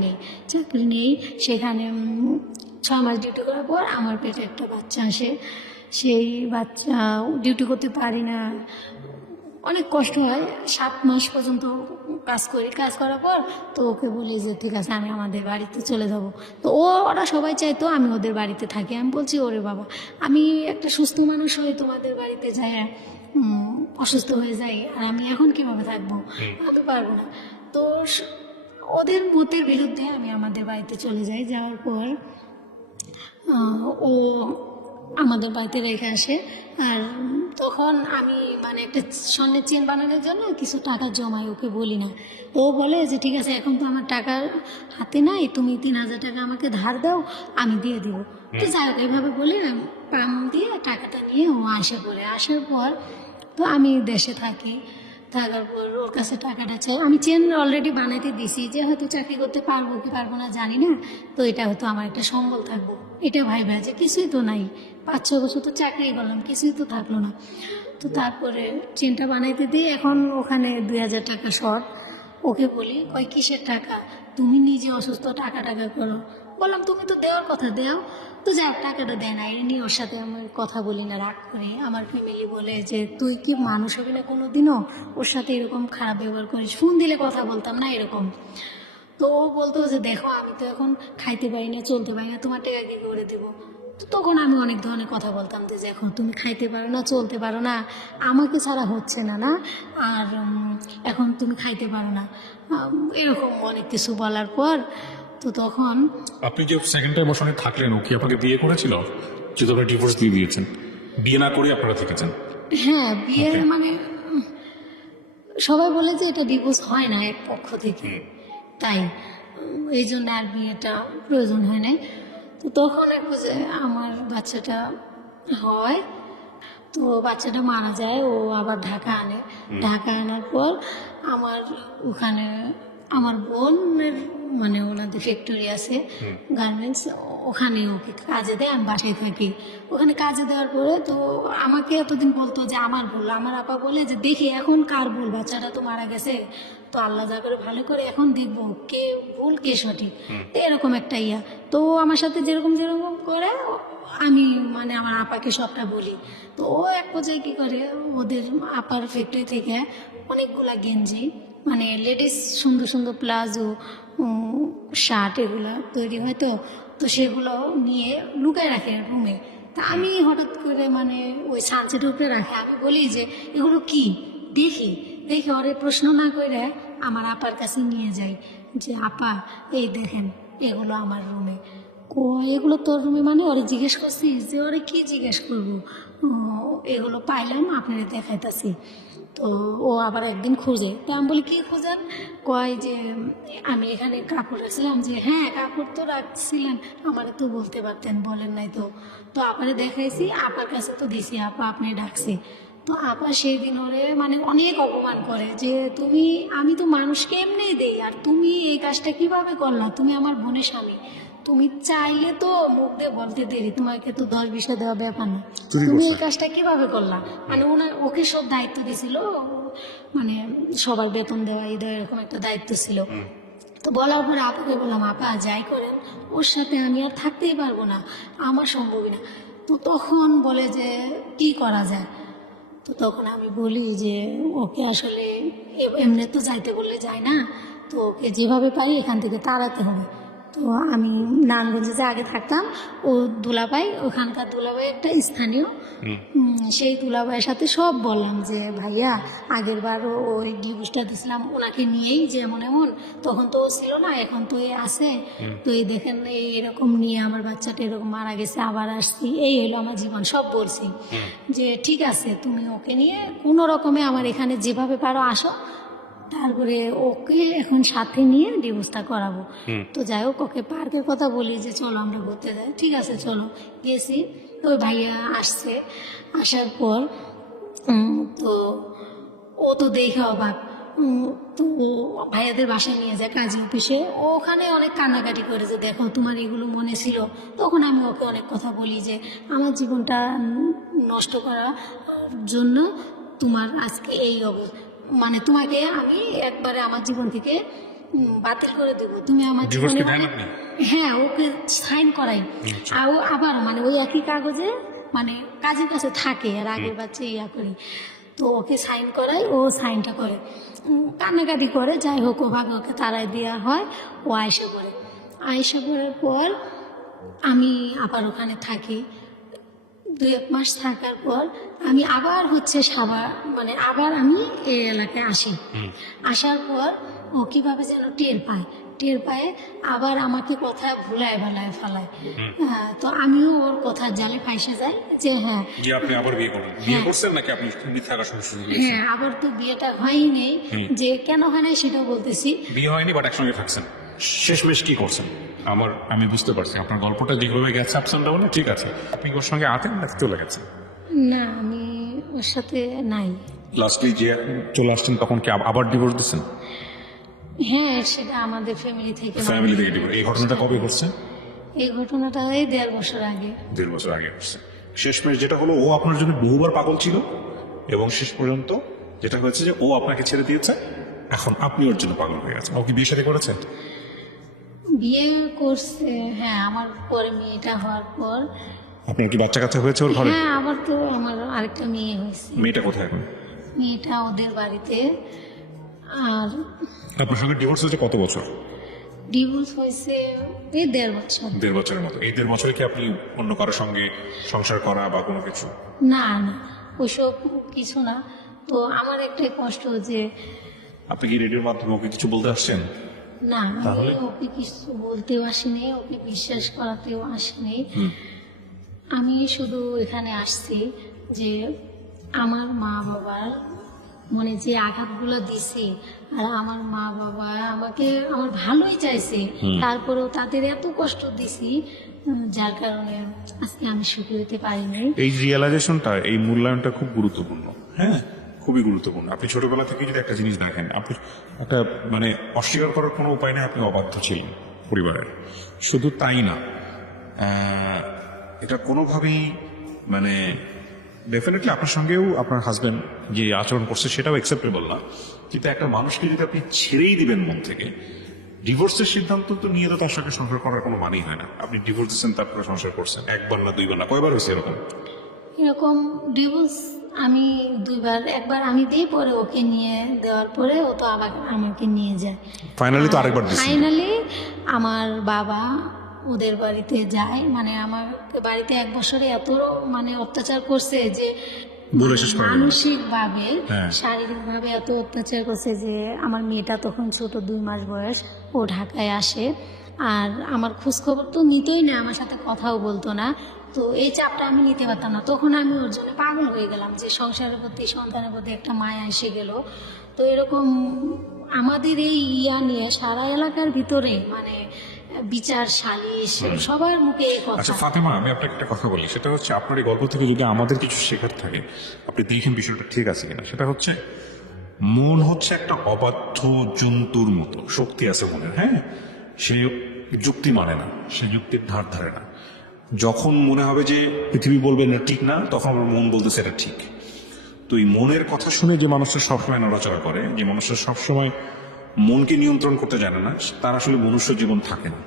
নেই সেখানে 6 মাস ডিউটি করার পর আমার পেটে একটা বাচ্চা আসে। সেই বাচ্চা ডিউটি করতে পারি না, অনেক কষ্ট হয়। 7 মাস পর্যন্ত কাজ করার পর তো ওকে বলি যে ঠিক আছে আমি আমাদের বাড়িতে চলে যাব। তো ওরা সবাই চাইতো আমি ওদের বাড়িতে থাকি। আমি বলছি ওরে বাবা, আমি একটা সুস্থ মানুষ হয়ে তোমাদের বাড়িতে যাই, অসুস্থ হয়ে যাই, আর আমি এখন কিভাবে থাকবো? আমি পারবো না। তো ওদের মতের বিরুদ্ধে আমি আমাদের বাড়িতে চলে যাই। যাওয়ার পর ও আমাদের বাড়িতে রেখে আসে। আর তখন আমি মানে একটা স্বর্ণের চেন বানানোর জন্য কিছু টাকা জমাই, ওকে বলি না। ও বলে যে ঠিক আছে এখন তো আমার টাকার হাতে নাই, তুমি 3,000 টাকা আমাকে ধার দাও, আমি দিয়ে দিব। তো যাই হোক, এইভাবে বলে পাম দিয়ে টাকাটা নিয়ে ও আসার পর তো আমি দেশে থাকার পর ওর কাছে টাকাটা চাই। আমি চেন অলরেডি বানাইতে দিছি, যে হয়তো চাকরি করতে পারবো কি পারবো না জানি না, তো এটা হয়তো আমার একটা সম্বল থাকবো, এটা ভাইবা যে কিছুই তো নাই, 5-6 বছর তো চাকরি করলাম, কিছুই তো থাকলো না। তো তারপরে চেনটা বানাইতে দিই, এখন ওখানে 2,000 টাকা শর্ট। ওকে বলি, কয় কিসের টাকা, তুমি নিজে অসুস্থ, টাকা করো। বললাম তুমি তো দেওয়ার কথা দেও। তো যাই হোক, টাকাটা দেয় না, এর নিয়ে ওর সাথে আমি কথা বলি না, রাগ করি। আমার ফ্যামিলি বলে যে তুই কি মানুষ হবি না কোনো দিনও, ওর সাথে এরকম খারাপ ব্যবহার করিস, ফোন দিলে কথা বলতাম না এরকম। তো ও বলতো যে দেখো আমি তো এখন খাইতে পারি না, চলতে পারি না, তোমার টাকা কি করে দেবো? তো তখন আমি অনেক ধরনের কথা বলতাম যে দেখো তুমি খাইতে পারো না, চলতে পারো না, আমাকে ছাড়া হচ্ছে না না, আর এখন তুমি খাইতে পারো না, এরকম অনেক কিছু বলার পর তো তখন আপনি যে সেকেন্ড টাইম ওর সঙ্গে থাকলেন, ও কি আপনাকে বিয়ে করেছিল? যেহেতু আপনি ডিভোর্স দিয়ে দিয়েছেন, বিয়ে না করে আপনারা থেকেছেন। হ্যাঁ, বিয়ে Okay. মানে সবাই বলে যে এটা ডিভোর্স হয় না এক পক্ষ থেকে, তাই এই জন্য আর বিয়েটা প্রয়োজন হয় নাই। তো তখন একটু যে আমার বাচ্চাটা হয়, তো বাচ্চাটা মারা যায়, ও আবার ঢাকা আনার পর আমার ওখানে আমার বোনের মানে ওনাদের ফ্যাক্টরি আছে, গার্মেন্টস, ওখানে ওকে কাজে দেয়, আমি বাসায় থাকি। ওখানে কাজে দেওয়ার পরে তো আমাকে এতদিন বলতো যে আমার ভুল, আমার আপা বলে যে দেখি এখন কার ভুল, বাচ্চাটা তো মারা গেছে, তো আল্লাহ যা করে ভালো করে এখন দেখবো কে ভুল কে সঠিক। তো এরকম একটা তো আমার সাথে যেরকম করে আমি মানে আমার আপাকে সবটা বলি। তো ও এক পর্যায়ে কী করে, ওদের আপার ফ্যাক্টরি থেকে অনেকগুলা গেঞ্জি মানে লেডিস সুন্দর সুন্দর প্লাজো, শার্ট এগুলো তৈরি হয়, তো সেগুলো নিয়ে লুকায় রাখে রুমে। তা আমি হঠাৎ করে মানে ওই সানসেট উপরে রাখে, আমি বলি যে এগুলো কি, দেখি ওরে প্রশ্ন না করে আমার আপার কাছে নিয়ে যাই যে আপা এই দেখেন এগুলো আমার রুমে। এগুলো তোর রুমে মানে ওরে জিজ্ঞেস করছিস? যে ওরে কি জিজ্ঞেস করবো, এগুলো পাইলাম আপনারে দেখাইতাছি। তো ও আবার একদিন খুঁজে, তো আমি বলি কি খুঁজেন? কয় যে আমি এখানে কাপড় রাখছিলাম। যে হ্যাঁ কাপড় তো রাখছিলেন, আমারে তো বলতে পারতেন, বলেন নাই তো। তো আপনারে দেখাইছি, আপার কাছে তো দিছি, আপা আপনি ডাকছে। তো আপা সেই দিন ওরে মানে অনেক অপমান করে যে আমি তো মানুষকে এমনি দেই, আর তুমি এই কাজটা কিভাবে করলা? তুমি আমার বোনের স্বামী, তুমি চাইলে তো মুখ দিয়ে বলতে দেরি, তোমাকে তো 10-20 দেওয়া ব্যাপার না, তুমি এই কাজটা কিভাবে করলা? মানে ওকে সব দায়িত্ব দিয়েছিল, মানে সবার বেতন দেওয়া এই দেওয়া এরকম একটা দায়িত্ব ছিল। তো বলার পরে আপাকে বললাম আপা যাই করেন ওর সাথে আমি আর থাকতেই পারবো না, আমার সম্ভবই না। তো তখন বলে যে কি করা যায়? তো তখন আমি বলি যে ওকে আসলে এমনি তো যাইতে বললে যায় না, তো ওকে যেভাবে পারি এখান থেকে তাড়াতে হবে। তো আমি নারায়ণগঞ্জে যে আগে থাকতাম, ও দুলাভাই, ওখানকার দুলাভাই একটা স্থানীয়, সেই দুলাভাইয়ের সাথে সব বললাম যে ভাইয়া আগের বারও ওই ডিভোর্সটা দিয়েছিলাম ওনাকে নিয়েই, যে এমন এমন, তখন তো ও ছিল না, এখন তো এ আছে, তো এই দেখেন এরকম নিয়ে আমার বাচ্চাটা এরকম মারা গেছে, আবার আসছি, এই হলো আমার জীবন, সব বলছি যে ঠিক আছে তুমি ওকে নিয়ে কোনো রকমে আমার এখানে যেভাবে পারো আসো, তারপরে ওকে এখন সাথে নিয়ে ডিভোর্সটা করাবো। তো যাই হোক, ওকে পার্কের কথা বলি যে চলো আমরা ঘুরতে যাই, ঠিক আছে চলো, গেছি। তো ওই ভাইয়া আসছে, আসার পর তো ও তো দেখে অবাক, তো ও ভাইয়াদের বাসায় নিয়ে যায় কাজী অফিসে, ও ওখানে অনেক কান্নাকাটি করে যে দেখো তোমার এগুলো মনে ছিল। তখন আমি ওকে অনেক কথা বলি যে আমার জীবনটা নষ্ট করার জন্য তোমার আজকে এই মানে তোমাকে আমি একবারে আমার জীবন থেকে বাতিল করে দেবো, তুমি আমার জীবনে, হ্যাঁ ওকে সাইন করাই, আর ও আবার মানে ওই একই কাগজে মানে কাজের কাছে থাকে, আর আগের বাচ্চা ইয়া করি, তো ওকে সাইন করাই, ও সাইনটা করে, কান্নাকাটি করে, যাই হোক ওভাবে ওকে তাড়াই দেওয়া হয়, ও আয়সা করে, আয়সা করার পর আমি আবার ওখানে থাকি। 2-1 মাস থাকার পর আমি আবার হচ্ছে মানে আবার আমি এই এলাকায় আসি। আসার পর ও কিভাবে যেন টের পায়, আবার আমাকে কথা ভুলায় ভালায় ফেলায়। তো আমিও ওর কথা জালে ফাইসে যাই যে হ্যাঁ যে আপনি আবার বিয়ে করলেন, বিয়ে করছেন নাকি আপনি মিথ্যা আকাশ শুরু করেছেন? হ্যাঁ, আবার তো বিয়েটা হয়নি, যে কেন হয় নাই সেটাও বলতেছি। বিয়ে হয়নি, বাট একসঙ্গে থাকছেন। শেষমেশ কি করছেন? আমি বুঝতে পারছি আপনার গল্পটা যেভাবে গেছে আপস এন্ড ডাউনে, ঠিক আছে। আপনি ওর সঙ্গে আতেন নাকি চলে গেছেন? না, আমি ওর সাথে নাই। লাস্টলি যে চলে আসছেন তখন কি আবার ডিভোর্স দিচ্ছেন? হ্যাঁ, সেটা আমাদের ফ্যামিলি থেকে ডিভোর্স। এই ঘটনাটা কবে ঘটছে? এই ঘটনাটা এই 1.5 বছর আগে। 1.5 বছর আগে ঘটছে। শেষমেশ যেটা হলো, ও আপনার জন্য বহুবার পাগল ছিল, এবং শেষ পর্যন্ত যেটা হয়েছে যে ও আপনাকে ছেড়ে দিয়েছে, এখন আপনি ওর জন্য পাগল হয়ে গেছেন। ও কি বিয়ে শাদী করেছেন? বিয়ে করছে, হ্যাঁ, আমার পরে মেয়েটা হওয়ার পর। আপনি কি বাচ্চা কাচ্চা হয়েছে ওর ঘরে? হ্যাঁ, আবার তো আমার আরেকটা মেয়ে হয়েছে। মেয়েটা কোথায় এখন? মেয়েটা ওদের বাড়িতে। আর আপনার সঙ্গে ডিভোর্স হয়েছে কত বছর? ডিভোর্স হয়েছে এই 1.5 বছর। 1.5 বছরের মতো। এই 1.5 বছরে কি আপনি অন্য কারোর সঙ্গে সংসার করা বা কোনো কিছু? না না, ওইসব কিছু না। তো আমার একটাই কষ্ট যে আপনি কি রেডিওর মাধ্যমে ওকে কিছু বলতে আসছেন? না, আমি ওকে কিছু বলতেও আসিনি, ওকে বিশ্বাস করাতেও আসিনি। আমি শুধু এখানে আসছি যে আমার মা বাবার মনে যে আঘাতগুলো দিছি, আর আমার মা বাবা আমাকে আমার ভালোই চাইছে, তারপরেও তাদের এত কষ্ট দিছি, যার কারণে আজকে আমি সুখী হতে পারিনি। এই রিয়েলাইজেশনটা, এই মূল্যায়নটা খুব গুরুত্বপূর্ণ। হ্যাঁ, খুবই গুরুত্বপূর্ণ। আপনি ছোটবেলা থেকে যদি একটা জিনিস দেখেন, আপনি একটা মানে অস্বীকার করার কোনো উপায় নেই, আপনি অবাধ্য ছিলেন পরিবারের। শুধু তাই না, এটা কোনোভাবেই মানে ডেফিনেটলি আপনার সঙ্গেও আপনার হাজব্যান্ড যে আচরণ করছে সেটাও অ্যাকসেপ্টেবল না। কিন্তু একটা মানুষকে যদি আপনি ছেড়েই দিবেন মন থেকে, ডিভোর্সের সিদ্ধান্ত তো নিয়ে তো তার সঙ্গে সংসার করার কোনো মানেই হয় না। আপনি ডিভোর্স দিচ্ছেন, তারপরে সংসার করছেন, 1বার না 2বার না, কয়বার হয়েছে এরকম? এরকম ডিভোর্স আমি 2বার, একবার আমি দিই, পরে ওকে নিয়ে দেওয়ার পরে ও তো আবার আমাকে নিয়ে যায়। ফাইনালি তো আরেকবার দিচ্ছেন। ফাইনালি আমার বাবা ওদের বাড়িতে যায়, মানে আমার বাড়িতে 1 বছরে এত মানে অত্যাচার করছে যে মানসিক ভাবে শারীরিক ভাবে এত অত্যাচার করছে যে আমার মেয়েটা তখন ছোট 2 মাস বয়স, ও ঢাকায় আসে, আর আমার খোঁজ খবর তো নিতেই না, আমার সাথে কথাও বলতো না। তো এই চাপটা আমি নিতে পারতাম না, তখন আমি ওর জন্য পাগল হয়ে গেলাম যে সংসারের প্রতি, সন্তানের প্রতি একটা মায়া এসে গেল। তো এরকম আমাদের এই নিয়ে সারা এলাকার ভিতরে মানে বিচার সালিশ সবার মুখে এই কথা। আচ্ছা ফাতেমা, আমি আপনাকে একটা কথা বলি, সেটা হচ্ছে আপনার এই গল্প থেকে যদি আমাদের কিছু শেখার থাকে, আপনি দেখেন বিষয়টা ঠিক আছে কিনা। সেটা হচ্ছে, মন হচ্ছে একটা অবাধ্য জন্তুর মতো, শক্তি আছে মনের। হ্যাঁ, সে যুক্তি মানে না, সে যুক্তির ধার ধারে না। যখন মনে হবে যে পৃথিবী বলবে না ঠিক না, তখন আমার মন বলতেছে এটা ঠিক। তো এই মনের কথা শুনে যে মানুষটা সবসময় নড়াচড়া করে, যে মানুষটা সবসময় মনকে নিয়ন্ত্রণ করতে জানে না, তার আসলে মনুষ্য জীবন থাকে না।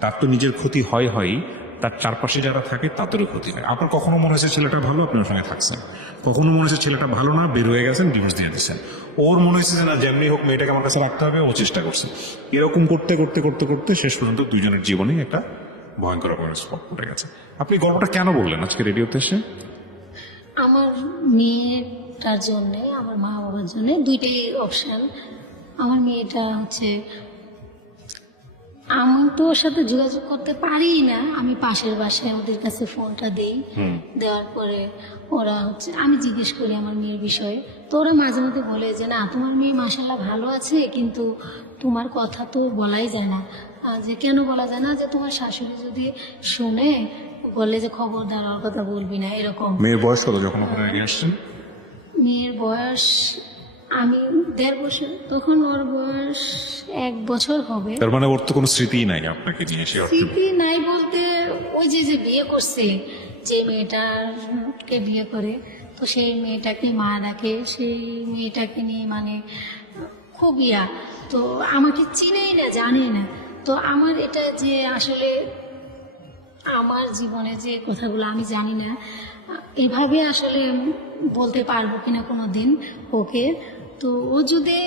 তার তো নিজের ক্ষতি হয়, তার চারপাশে যারা থাকে তাদেরও ক্ষতি হয়। আপনার কখনো মনে হয়েছে ছেলেটা ভালো, আপনি ওর সঙ্গে থাকছেন, কখনো মনে হয়েছে ছেলেটা ভালো না, বের হয়ে গেছেন, ডিভোর্স দিয়ে দিচ্ছেন। ওর মনে হয়েছে যে না, যেমনি হোক মেয়েটাকে আমার কাছে রাখতে হবে, ও চেষ্টা করছে। এরকম করতে করতে করতে করতে শেষ পর্যন্ত দুইজনের জীবনেই একটা ভয়ঙ্কর রকমের স্পট পড়ে গেছে। আপনি গল্পটা কেন বললেন আজকে রেডিওতে এসে? আমার মেয়েটার জন্যে, আমার মা বাবার জন্যে দুইটাই অপশান। আমার মেয়েটা হচ্ছে, আমি তো ওর সাথে যোগাযোগ করতে পারি না, আমি পাশের বাসায় ওদের কাছে ফোনটা দিই, দেওয়ার পরে ওরা হচ্ছে, আমি জিজ্ঞেস করি আমার মেয়ের বিষয়ে, তো ওরা মাঝে মধ্যে বলে যে না তোমার মেয়ে মাশাআল্লাহ ভালো আছে, কিন্তু তোমার কথা তো বলাই যায় না। যে কেন বলা যায় না, যে তোমার শাশুড়ি যদি শুনে বলে যে খবরদার ওর কথা বলবি না, এরকম। মেয়ের বয়স কত যখন ওখানে নিয়ে আসছেন? মেয়ের বয়স, আমি 1.5 বছর, তখন ওর বয়স 1 বছর হবে। তার মানে ওর তো কোনো স্মৃতি নাই আপনাকে নিয়ে এসে? স্মৃতি নাই বলতে, ওই যে যে বিয়ে করছে, যে মেয়েটাকে বিয়ে করে, তো সেই মেয়েটাকে মা ডাকে, সেই মেয়েটাকে নিয়ে মানে খুব তো আমাকে চিনেই না, জানেই না। তো আমার এটা যে আসলে আমার জীবনে যে কথাগুলো আমি জানি না, এভাবে আসলে বলতে পারবো কিনা কোনো দিন ওকে। তো ও যদি,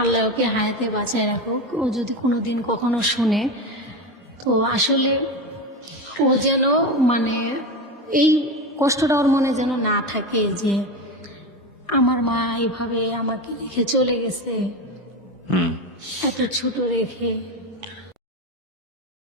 আল্লাহ ওকে হায়াতে বাঁচায় রাখুক, ও যদি কোনো দিন কখনো শুনে, তো আসলে ও যেন মানে এই কষ্টটা ওর মনে যেন না থাকে যে আমার মা এভাবে আমাকে রেখে চলে গেছে, এত ছোট রেখে।